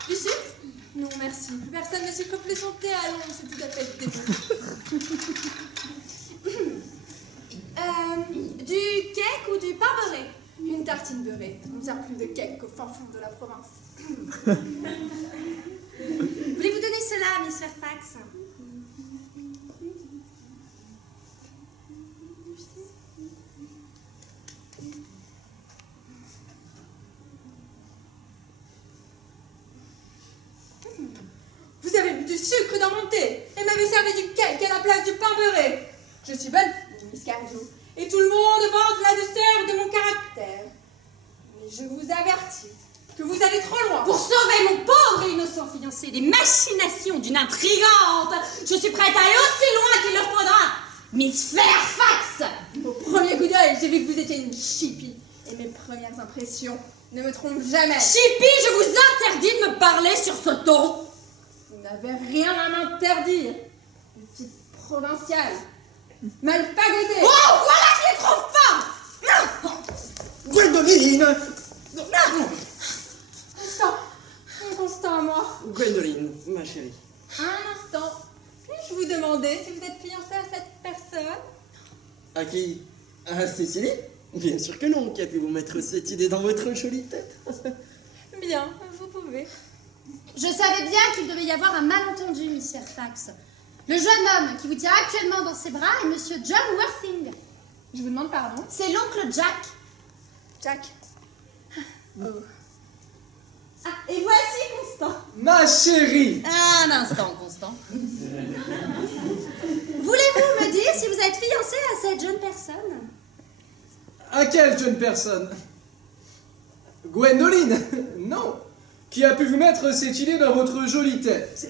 Du sucre? Non, merci. Plus personne ne sucre plus son thé à Londres, c'est tout à fait dégoûtant. Du cake ou du pain beurré? Une tartine beurrée. On ne sert plus de cake qu'au fin fond de la province. Voulez-vous donner cela, Miss Fairfax? Vous avez mis du sucre dans mon thé et m'avez servi du cake à la place du pain beurré. Je suis bonne fille, Miss Cardew, et tout le monde vante la douceur de mon caractère. Mais je vous avertis que vous allez trop loin. Pour sauver mon pauvre et innocent fiancé des machinations d'une intrigante, je suis prête à aller aussi loin qu'il le faudra. Miss Fairfax! Au premier coup d'œil, j'ai vu que vous étiez une chipie. Et mes premières impressions ne me trompent jamais. Chippy, je vous interdis de me parler sur ce ton. Vous n'avez rien à m'interdire. Une petite provinciale. Mal pagotée. Oh, voilà qui est trop fort! Gwendoline! Constant à moi. Gwendoline, ma chérie. Un instant. Puis-je vous demander si vous êtes fiancée à cette personne? À qui? À Cécilie? Bien sûr que non, qui a pu vous mettre cette idée dans votre jolie tête? Bien, vous pouvez. Je savais bien qu'il devait y avoir un malentendu, Miss Fairfax. Le jeune homme qui vous tient actuellement dans ses bras est Monsieur John Worthing. Je vous demande pardon. C'est l'oncle Jack. Jack. Oh. Ah, et voici Constant. Ma chérie! Un instant, Constant. Voulez-vous me dire si vous êtes fiancé à cette jeune personne? À quelle jeune personne? Gwendoline? Non! Qui a pu vous mettre cette idée dans votre jolie tête?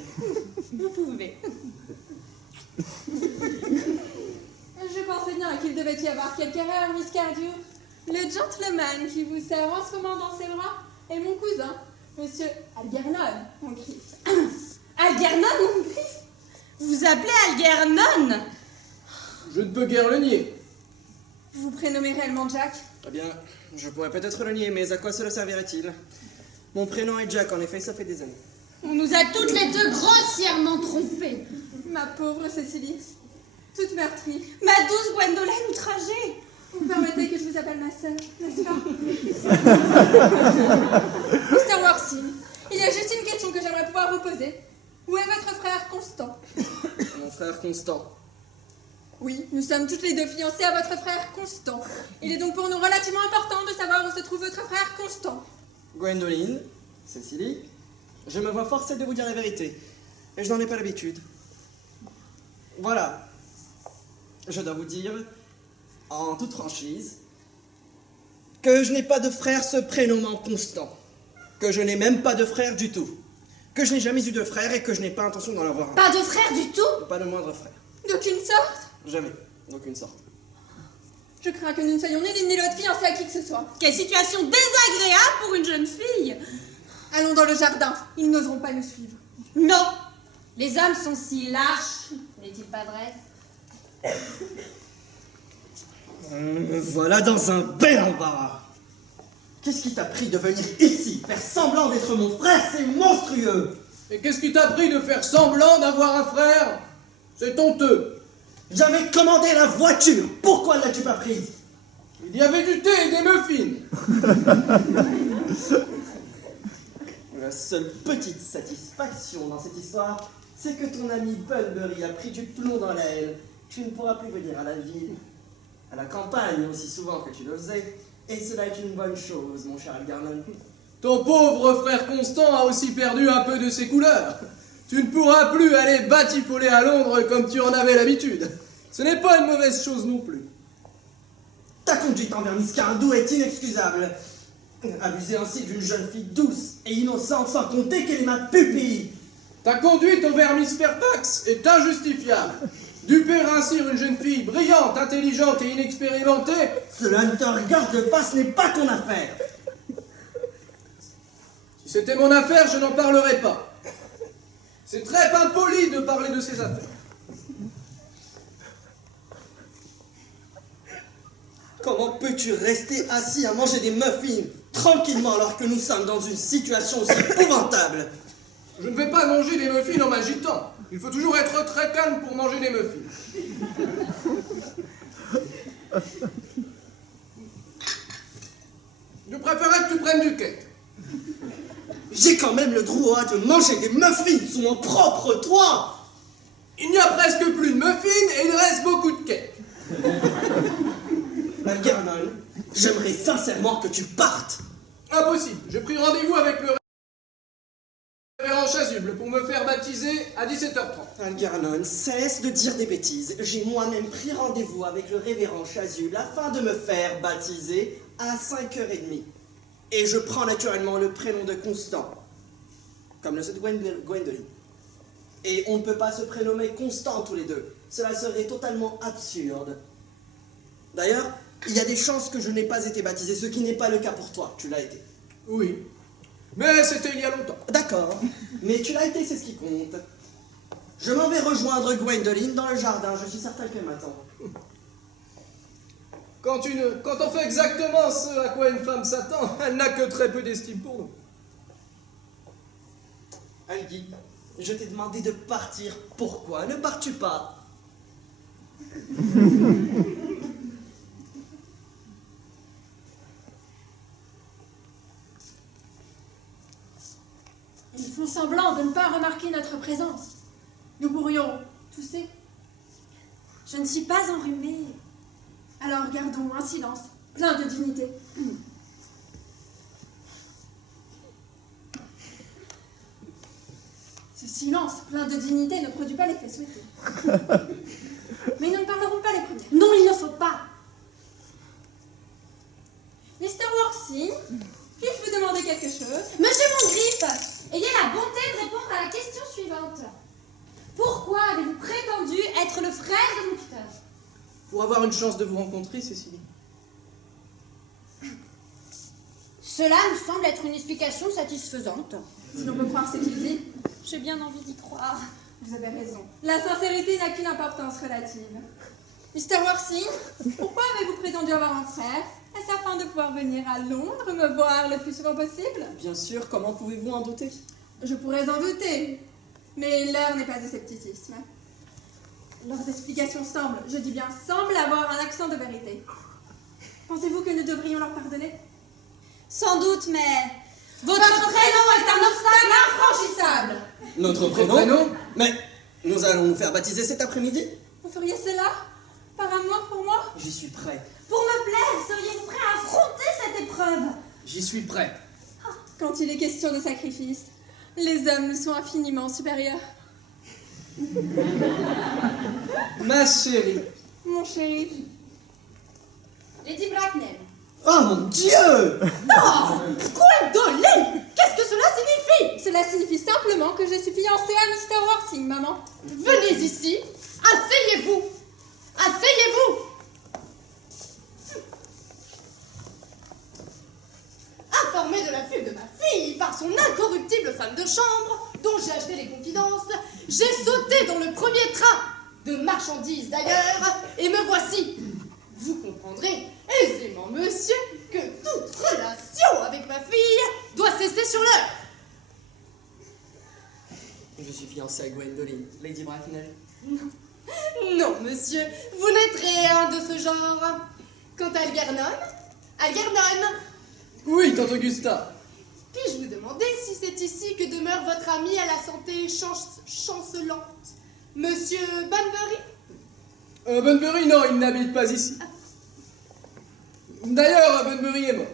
Vous pouvez. Je pensais bien qu'il devait y avoir quelque erreur, Miss Cardew. Le gentleman qui vous sert en ce moment dans ses bras est mon cousin, Monsieur Algernon Moncrief. Algernon Moncrief? Vous appelez Algernon? Je ne peux guère le nier. Vous vous prénommez réellement Jack? Eh bien, je pourrais peut-être le nier, mais à quoi cela servirait-il? Mon prénom est Jack, en effet, ça fait des années. On nous a toutes les deux grossièrement trompés. Ma pauvre Cécilie, toute meurtrie. Ma douce Gwendoline outragée. Vous permettez que je vous appelle ma sœur, n'est-ce pas? Mr. Worthing, il y a juste une question que j'aimerais pouvoir vous poser. Où est votre frère Constant? Mon frère Constant. Oui, nous sommes toutes les deux fiancées à votre frère Constant. Il est donc pour nous relativement important de savoir où se trouve votre frère Constant. Gwendoline, Cécilie, je me vois forcé de vous dire la vérité, et je n'en ai pas l'habitude. Voilà. Je dois vous dire, en toute franchise, que je n'ai pas de frère se prénommant Constant, que je n'ai même pas de frère du tout, que je n'ai jamais eu de frère et que je n'ai pas intention d'en avoir un. Pas de frère du tout? Pas le moindre frère. D'aucune sorte? Jamais. D'aucune sorte. Je crains que nous ne soyons ni l'une ni l'autre fiancés à qui que ce soit. Quelle situation désagréable pour une jeune fille. Allons dans le jardin, ils n'oseront pas nous suivre. Non, les hommes sont si lâches, n'est-il pas vrai? Me voilà dans un bel embarras. Qu'est-ce qui t'a pris de venir ici, faire semblant d'être mon frère? C'est monstrueux. Et qu'est-ce qui t'a pris de faire semblant d'avoir un frère? C'est honteux. J'avais commandé la voiture. Pourquoi ne l'as-tu pas prise? Il y avait du thé et des muffins. La seule petite satisfaction dans cette histoire, c'est que ton ami Bunbury a pris du plomb dans l'aile. Tu ne pourras plus venir à la ville, à la campagne aussi souvent que tu le faisais. Et cela est une bonne chose, mon cher Algernon. Ton pauvre frère Constant a aussi perdu un peu de ses couleurs. Tu ne pourras plus aller batifoler à Londres comme tu en avais l'habitude. Ce n'est pas une mauvaise chose non plus. Ta conduite envers Miss Cardew est inexcusable. Abuser ainsi d'une jeune fille douce et innocente sans compter qu'elle est ma pupille. Ta conduite envers Miss Fairfax est injustifiable. Duper ainsi une jeune fille brillante, intelligente et inexpérimentée. Cela ne te regarde pas, ce n'est pas ton affaire. Si c'était mon affaire, je n'en parlerais pas. C'est très impoli de parler de ses affaires. Comment Comment peux-tu rester assis à manger des muffins tranquillement alors que nous sommes dans une situation aussi épouvantable? Je ne vais pas manger des muffins en m'agitant. Il faut toujours être très calme pour manger des muffins. Je préférerais que tu prennes du cake. J'ai quand même le droit de manger des muffins sous mon propre toit. Il n'y a presque plus de muffins et il reste beaucoup de cake. Algernon, j'aimerais sincèrement que tu partes. Impossible. J'ai pris rendez-vous avec le révérend Chasuble pour me faire baptiser à 17h30. Algernon, cesse de dire des bêtises. J'ai moi-même pris rendez-vous avec le révérend Chasuble afin de me faire baptiser à 5h30. Et je prends naturellement le prénom de Constant, comme le sait Gwendoline. Et on ne peut pas se prénommer Constant tous les deux. Cela serait totalement absurde. D'ailleurs, il y a des chances que je n'ai pas été baptisé, ce qui n'est pas le cas pour toi. Tu l'as été. Oui. Mais c'était il y a longtemps. D'accord. Mais tu l'as été, c'est ce qui compte. Je m'en vais rejoindre Gwendoline dans le jardin. Je suis certain qu'elle m'attend. Quand on fait exactement ce à quoi une femme s'attend, elle n'a que très peu d'estime pour nous. Algi, je t'ai demandé de partir. Pourquoi ne pars-tu pas? Ils font semblant de ne pas remarquer notre présence. Nous pourrions tousser. Je ne suis pas enrhumée. Alors gardons un silence, plein de dignité. Ce silence, plein de dignité, ne produit pas l'effet souhaité. Mais nous ne parlerons pas les premiers. Non, il ne faut pas. Mr. Worthing, puis-je vous demander quelque chose? Monsieur Mongriffe, ayez la bonté de répondre à la question suivante. Pourquoi avez-vous prétendu être le frère de mon tuteur? Pour avoir une chance de vous rencontrer, Cécilie. Cela me semble être une explication satisfaisante. Si l'on peut croire ce qu'il dit, J'ai bien envie d'y croire. vous avez raison. La sincérité n'a qu'une importance relative. Mr. Worthing, pourquoi avez-vous prétendu avoir un frère? Est-ce afin de pouvoir venir à Londres me voir le plus souvent possible? Bien sûr, comment pouvez-vous en douter? Je pourrais en douter, mais l'heure n'est pas au scepticisme. Leurs explications semblent, je dis bien semblent, avoir un accent de vérité. Pensez-vous que nous devrions leur pardonner? Sans doute, mais... Votre prénom est un obstacle infranchissable. Notre prénom? Mais nous allons nous faire baptiser cet après-midi. Vous feriez cela? Par amour pour moi? J'y suis prêt. Pour me plaire, seriez-vous prêt à affronter cette épreuve? J'y suis prêt. Quand il est question de sacrifice, les hommes nous sont infiniment supérieurs. Ma chérie. Mon chéri. Lady Bracknell. Oh mon Dieu! Gwendoline! Qu'est-ce que cela signifie? Cela signifie simplement que je suis fiancée à Mr. Worthing, maman. Venez ici, asseyez-vous! Asseyez-vous! Informé de la fugue de ma fille par son incorruptible femme de chambre, dont j'ai acheté les confidences, j'ai sauté dans le premier train, de marchandises d'ailleurs, et me voici. Vous comprendrez aisément, monsieur, que toute relation avec ma fille doit cesser sur l'heure. Je suis fiancé à Gwendoline, Lady Bracknell. Non, monsieur, vous n'êtes rien de ce genre. Quant à Algernon, Oui, tante Augusta. puis-je vous demander si c'est ici que demeure votre ami à la santé chancelante, monsieur Bunbury? Bunbury, non, il n'habite pas ici. D'ailleurs, Bunbury est mort.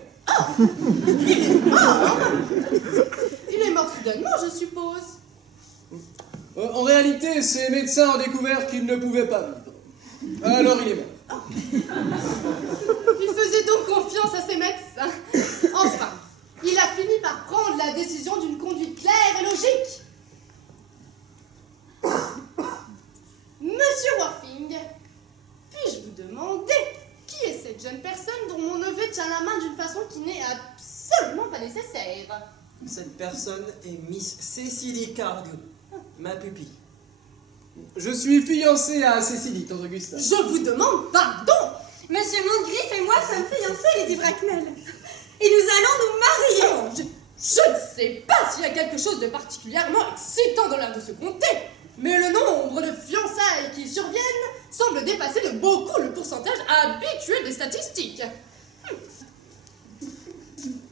Il est mort soudainement, je suppose. En réalité, ses médecins ont découvert qu'il ne pouvait pas vivre. Alors il est mort. Il faisait donc confiance à ses médecins. Enfin, il a fini par prendre la décision d'une conduite claire et logique. Monsieur Worthing, puis-je vous demander qui est cette jeune personne dont mon neveu tient la main d'une façon qui n'est absolument pas nécessaire? Cette personne est Miss Cécilie Cardew, ma pupille. Je suis fiancé à Cécilie, tante Augusta. Je vous demande pardon. Monsieur Montgriff et moi sommes fiancés, Lady Bracknell. Et nous allons nous marier. Je ne sais pas s'il y a quelque chose de particulièrement excitant dans l'air de ce comté, mais le nombre de fiançailles qui surviennent semble dépasser de beaucoup le pourcentage habituel des statistiques.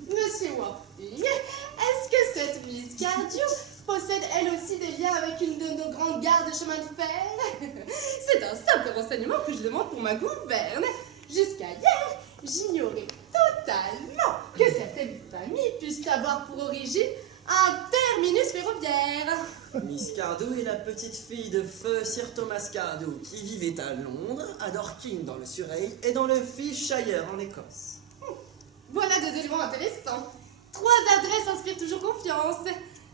Monsieur Worthing, est-ce que cette Miss Cardew possède elle aussi des liens avec une de nos grandes gares de chemin de fer? C'est un simple renseignement que je demande pour ma gouverne. Jusqu'à hier, j'ignorais totalement que certaines familles puissent avoir pour origine un terminus ferroviaire. Miss Cardew est la petite fille de feu Sir Thomas Cardew, qui vivait à Londres, à Dorking dans le Surrey et dans le Fishshire en Écosse. Voilà des éléments intéressants. 3 adresses inspirent toujours confiance,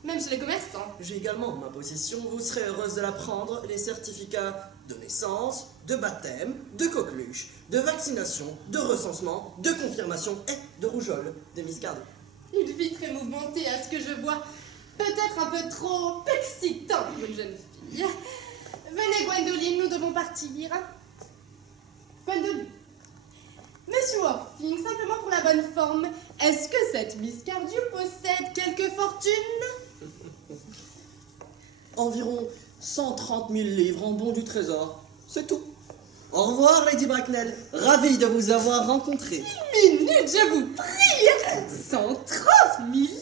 même chez les commerçants. J'ai également en ma possession, vous serez heureuse de l'apprendre, les certificats de naissance, de baptême, de coqueluche, de vaccination, de recensement, de confirmation et de rougeole de Miss Cardew. Une vie très mouvementée à ce que je vois. Peut-être un peu trop excitant pour une jeune fille. Venez, Gwendoline, nous devons partir. Gwendoline. Monsieur Worthing, simplement pour la bonne forme, est-ce que cette Miss Cardew possède quelque fortune? Environ 130 000 livres en bons du trésor, c'est tout. Au revoir, Lady Bracknell, ravie de vous avoir rencontré. Minute, je vous prie! 130 000 livres!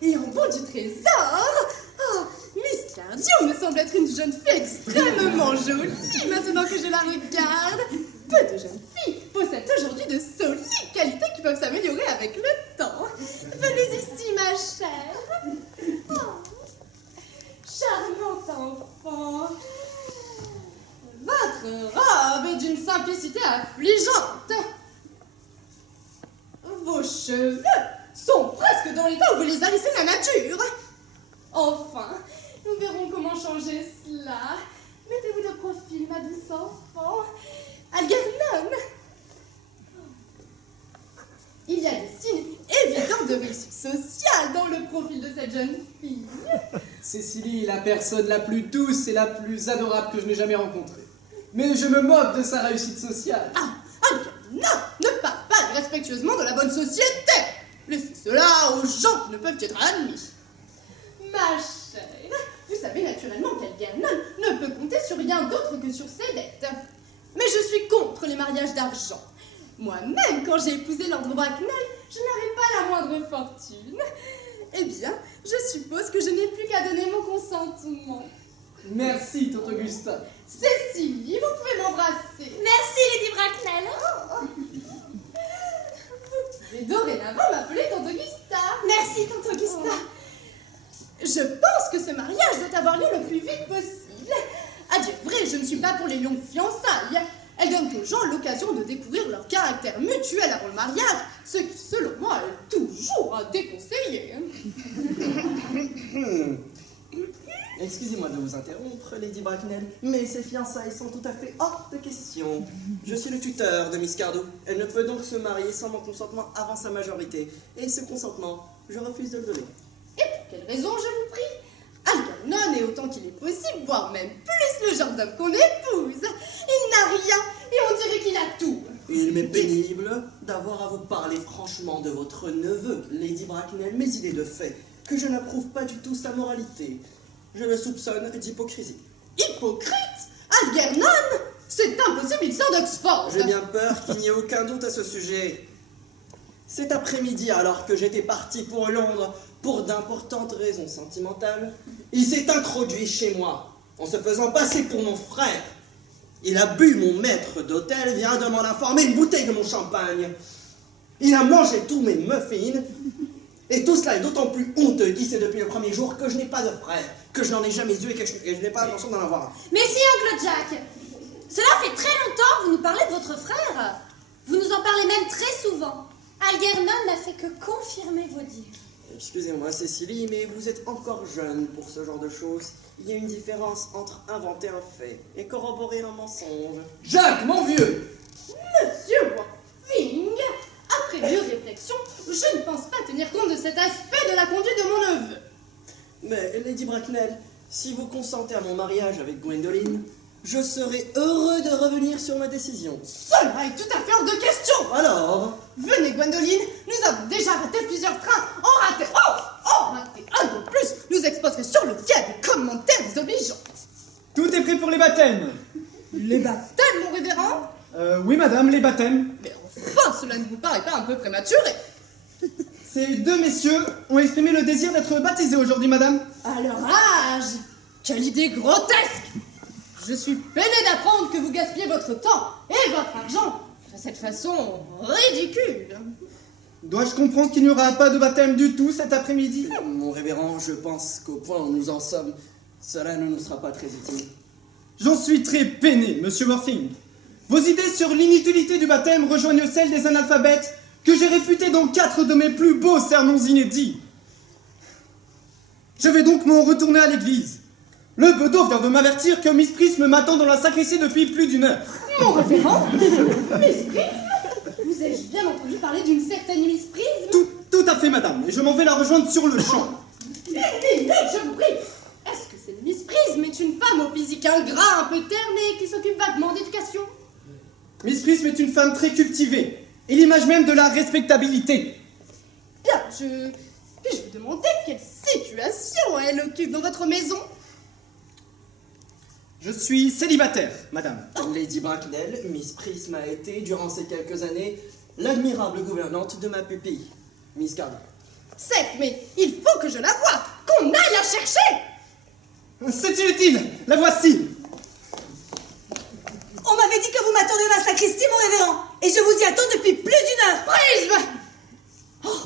Et en bon du trésor! Oh, Miss Cardew me semble être une jeune fille extrêmement jolie maintenant que je la regarde. Peu de jeunes filles possèdent aujourd'hui de solides qualités qui peuvent s'améliorer avec le temps. Venez ici, ma chère. Oh, charmant enfant. Votre robe est d'une simplicité affligeante. Vos cheveux sont presque dans l'état où vous les avez laissés la nature. Enfin, nous verrons comment changer cela. Mettez-vous de profil, ma douce enfant. Algernon. Il y a des signes évidents de réussite sociale dans le profil de cette jeune fille. Cécilie est la personne la plus douce et la plus adorable que je n'ai jamais rencontrée. Mais je me moque de sa réussite sociale. Ah, Algernon, ne parle pas respectueusement de la bonne société. Laissez cela aux gens qui ne peuvent être admis. Ma chère, vous savez naturellement qu'Algernon ne peut compter sur rien d'autre que sur ses dettes. Mais je suis contre les mariages d'argent. Moi-même, quand j'ai épousé Lord Bracknell, je n'avais pas la moindre fortune. Eh bien, je suppose que je n'ai plus qu'à donner mon consentement. Merci, Tante Augusta. Cécilie, vous pouvez m'embrasser. Merci, Lady Bracknell. Vous pouvez dorénavant m'appeler Tante Augusta. Merci, Tante Augusta. Je pense que ce mariage doit avoir lieu le plus vite possible. À dire vrai, je ne suis pas pour les longues fiançailles. Elles donnent aux gens l'occasion de découvrir leur caractère mutuel avant le mariage, ce qui, selon moi, est toujours à déconseiller. Excusez-moi de vous interrompre, Lady Bracknell, mais ces fiançailles sont tout à fait hors de question. Je suis le tuteur de Miss Cardew. Elle ne peut donc se marier sans mon consentement avant sa majorité. Et ce consentement, je refuse de le donner. Et pour quelle raison, je vous prie? Algernon est autant qu'il est possible, voire même plus le genre d'homme qu'on épouse. Il n'a rien, et on dirait qu'il a tout. Il m'est pénible d'avoir à vous parler franchement de votre neveu, Lady Bracknell, mais il est de fait que je n'approuve pas du tout sa moralité. Je le soupçonne d'hypocrisie. Hypocrite? Algernon? C'est impossible, il sort d'Oxford. J'ai bien peur qu'il n'y ait aucun doute à ce sujet. Cet après-midi, alors que j'étais parti pour Londres pour d'importantes raisons sentimentales, il s'est introduit chez moi en se faisant passer pour mon frère. Il a bu mon maître d'hôtel, vient de m'en informer, une bouteille de mon champagne. Il a mangé tous mes muffins. Et tout cela est d'autant plus honteux qu'il sait depuis le premier jour que je n'ai pas de frère, que je n'en ai jamais eu et que je n'ai pas l'intention d'en avoir un. Mais si, oncle Jack, cela fait très longtemps que vous nous parlez de votre frère. Vous nous en parlez même très souvent. Algernon n'a fait que confirmer vos dires. Excusez-moi, Cécilie, mais vous êtes encore jeune pour ce genre de choses. Il y a une différence entre inventer un fait et corroborer un mensonge. Jacques, mon vieux! Monsieur Worthing, après dure réflexion, je ne pense pas tenir compte de cet aspect de la conduite de mon neveu. Mais, Lady Bracknell, si vous consentez à mon mariage avec Gwendoline, je serai heureux de revenir sur ma décision. Cela est tout à fait hors de question. Alors, Venez, Gwendoline, nous avons déjà raté plusieurs trains. En rater un de plus nous exposerait sur le quai des commentaires désobligeants. Tout est prêt pour les baptêmes. Les baptêmes, mon révérend? Oui, madame, les baptêmes. Mais enfin, cela ne vous paraît pas un peu prématuré? Ces deux messieurs ont exprimé le désir d'être baptisés aujourd'hui, madame. À leur âge! Quelle idée grotesque! Je suis peiné d'apprendre que vous gaspillez votre temps et votre argent de cette façon ridicule. Dois-je comprendre qu'il n'y aura pas de baptême du tout cet après-midi? mon révérend, je pense qu'au point où nous en sommes, cela ne nous sera pas très utile. J'en suis très peiné, monsieur Worthing. Vos idées sur l'inutilité du baptême rejoignent celles des analphabètes que j'ai réfutées dans 4 de mes plus beaux sermons inédits. Je vais donc m'en retourner à l'église. Le bedeau vient de m'avertir que Miss Prisme m'attend dans la sacristie depuis plus d'1 heure. Mon révérend? Miss Prisme? Vous ai-je bien entendu parler d'une certaine Miss Prisme? Tout à fait, madame, et je m'en vais la rejoindre sur le champ. Je vous prie! Est-ce que cette Miss Prisme est une femme au physique ingrat, un peu terne et qui s'occupe vaguement d'éducation? Miss Prisme est une femme très cultivée, et l'image même de la respectabilité. Bien, puis-je vous demander quelle situation elle occupe dans votre maison? Je suis célibataire, madame. Lady Bracknell, Miss Prism a été, durant ces quelques années, l'admirable gouvernante de ma pupille, Miss Carter. Certes, mais il faut que je la voie, qu'on aille la chercher! C'est inutile, la voici. On m'avait dit que vous m'attendiez dans la sacristie, mon révérend, et je vous y attends depuis plus d'1 heure. Prisme! Oh,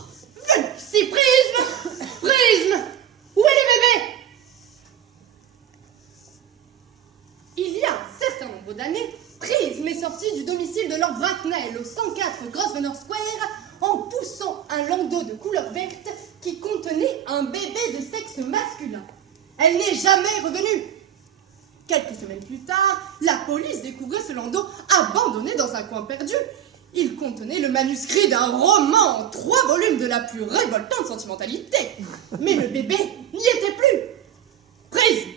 venez ici, Prisme! Prisme! Où est le bébé? Il y a un certain nombre d'années, Prisme est sorti du domicile de Lord Bracknell au 104 Grosvenor Square en poussant un landau de couleur verte qui contenait un bébé de sexe masculin. Elle n'est jamais revenue. Quelques semaines plus tard, la police découvrait ce landau abandonné dans un coin perdu. Il contenait le manuscrit d'un roman en 3 volumes de la plus révoltante sentimentalité. Mais le bébé n'y était plus. Prisme,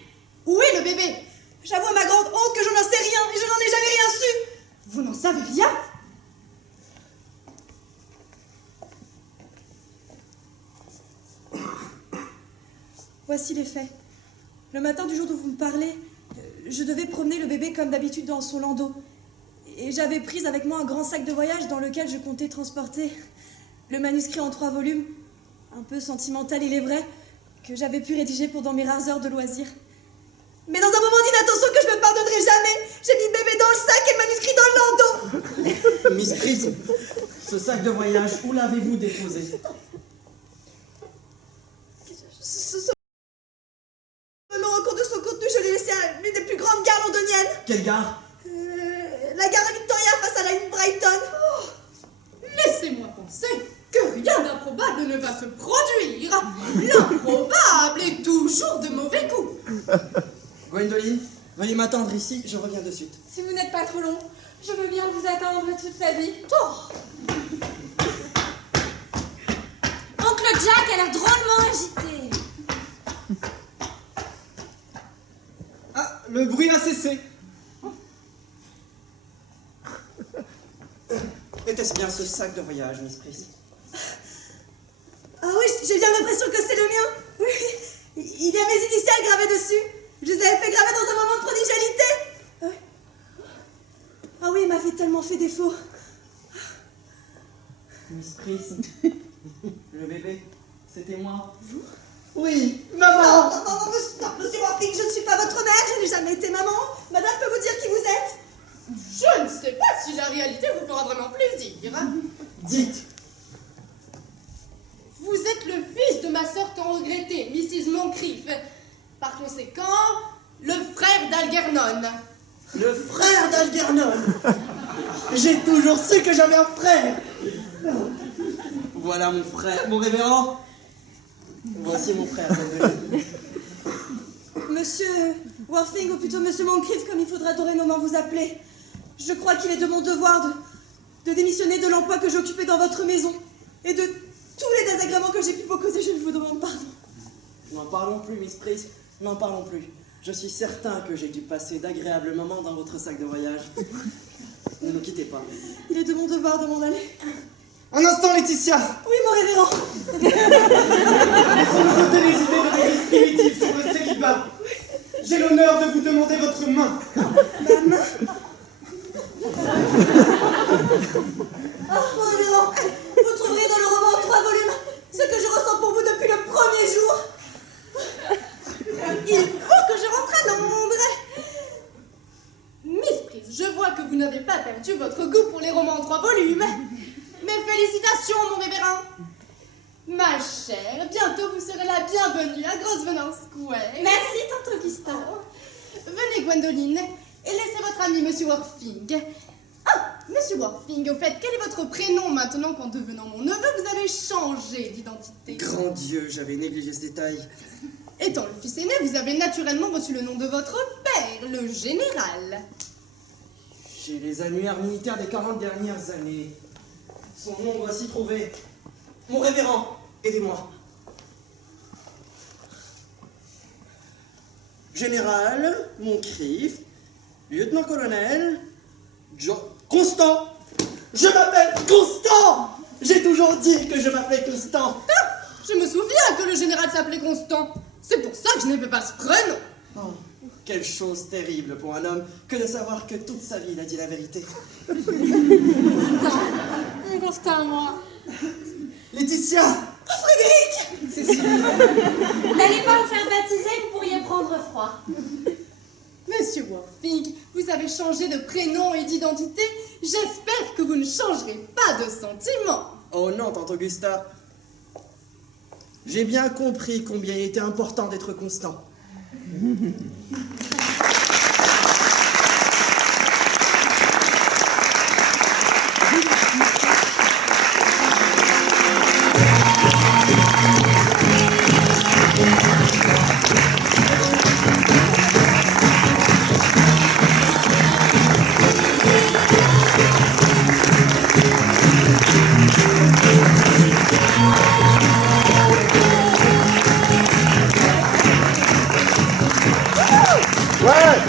où est le bébé? J'avoue à ma grande honte que je n'en sais rien, et je n'en ai jamais rien su. Vous n'en savez rien? Voici les faits. Le matin du jour dont vous me parlez, je devais promener le bébé comme d'habitude dans son landau. Et j'avais pris avec moi un grand sac de voyage dans lequel je comptais transporter le manuscrit en 3 volumes, un peu sentimental il est vrai, que j'avais pu rédiger pendant mes rares heures de loisirs. Mais dans un moment d'inattention que je me pardonnerai jamais, j'ai mis le bébé dans le sac et le manuscrit dans le landau. Miss Prism, ce sac de voyage, où l'avez-vous déposé? Me rends compte de son contenu, je l'ai laissé à l'une des plus grandes gares londoniennes. Quelle gare? La gare de Victoria face à la ligne Brighton. Laissez-moi penser que rien d'improbable ne va se produire. L'improbable est toujours de mauvais goût. Gwendoline, veuillez m'attendre ici, je reviens de suite. Si vous n'êtes pas trop long, je veux bien vous attendre toute la vie. Oh, Oncle Jack a l'air drôlement agité. Ah, le bruit a cessé. Était-ce bien ce sac de voyage, Miss Prism? Ah oui, j'ai bien l'impression que c'est le mien. Oui, il y a mes initiales gravées dessus. Je les avais fait graver dans un moment de prodigalité. Ah oui, il m'avait tellement fait défaut. Miss Prism, le bébé, c'était moi. Vous? Oui, Non, maman! monsieur Worthing, je ne suis pas votre mère, je n'ai jamais été maman. Madame peut vous dire qui vous êtes? je ne sais pas si la réalité vous fera vraiment plaisir. Dites! Vous êtes le fils de ma sœur tant regrettée, Mrs. Moncrief. Par conséquent, le frère d'Algernon. Le frère d'Algernon! J'ai toujours su que j'avais un frère! Voilà mon frère, mon révérend! Voici mon frère, Gwendoline. Monsieur Worthing, ou plutôt Monsieur Moncrief, comme il faudra dorénavant vous appeler. Je crois qu'il est de mon devoir de démissionner de l'emploi que j'occupais dans votre maison et de tous les désagréments que j'ai pu vous causer. Je vous demande pardon. N'en parlons plus, Miss Prism, n'en parlons plus. Je suis certain que j'ai dû passer d'agréables moments dans votre sac de voyage. Ne nous quittez pas. Il est de mon devoir de m'en aller. Un instant, Laetitia. Oui, mon révérend. Laissons-nous ôter les idées de l'église primitive sur le célibat. J'ai l'honneur de vous demander votre main. Ma main. Ah, mon révérend, vous trouverez dans le roman en 3 volumes ce que je ressens pour vous depuis le premier jour. Il faut que je rentre à Londres. Miss Prise, je vois que vous n'avez pas perdu votre goût pour les romans en 3 volumes. Mes félicitations, mon révérend. Ma chère, bientôt vous serez la bienvenue à Grosvenor Square. Merci, tante Augusta. Venez, Gwendoline, et laissez votre ami, Monsieur Worthing. Ah, Monsieur Worthing, au fait, quel est votre prénom maintenant qu'en devenant mon neveu, vous avez changé d'identité? Grand Dieu, j'avais négligé ce détail. Étant le fils aîné, vous avez naturellement reçu le nom de votre père, le général. J'ai les annuaires militaires des 40 dernières années. Son nombre s'y trouvait. Mon révérend, aidez-moi. Général, Moncrief, lieutenant-colonel, Constant. Je m'appelle Constant. J'ai toujours dit que je m'appelais Constant. Ah, je me souviens que le général s'appelait Constant. C'est pour ça que je n'aimais pas ce prénom. Oh, quelle chose terrible pour un homme que de savoir que toute sa vie il a dit la vérité. Constant, moi. Laetitia. N'allez pas vous faire baptiser, vous pourriez prendre froid. Monsieur Worthing, vous avez changé de prénom et d'identité. J'espère que vous ne changerez pas de sentiment. Oh non, tante Augusta. J'ai bien compris combien il était important d'être constant. Ouais.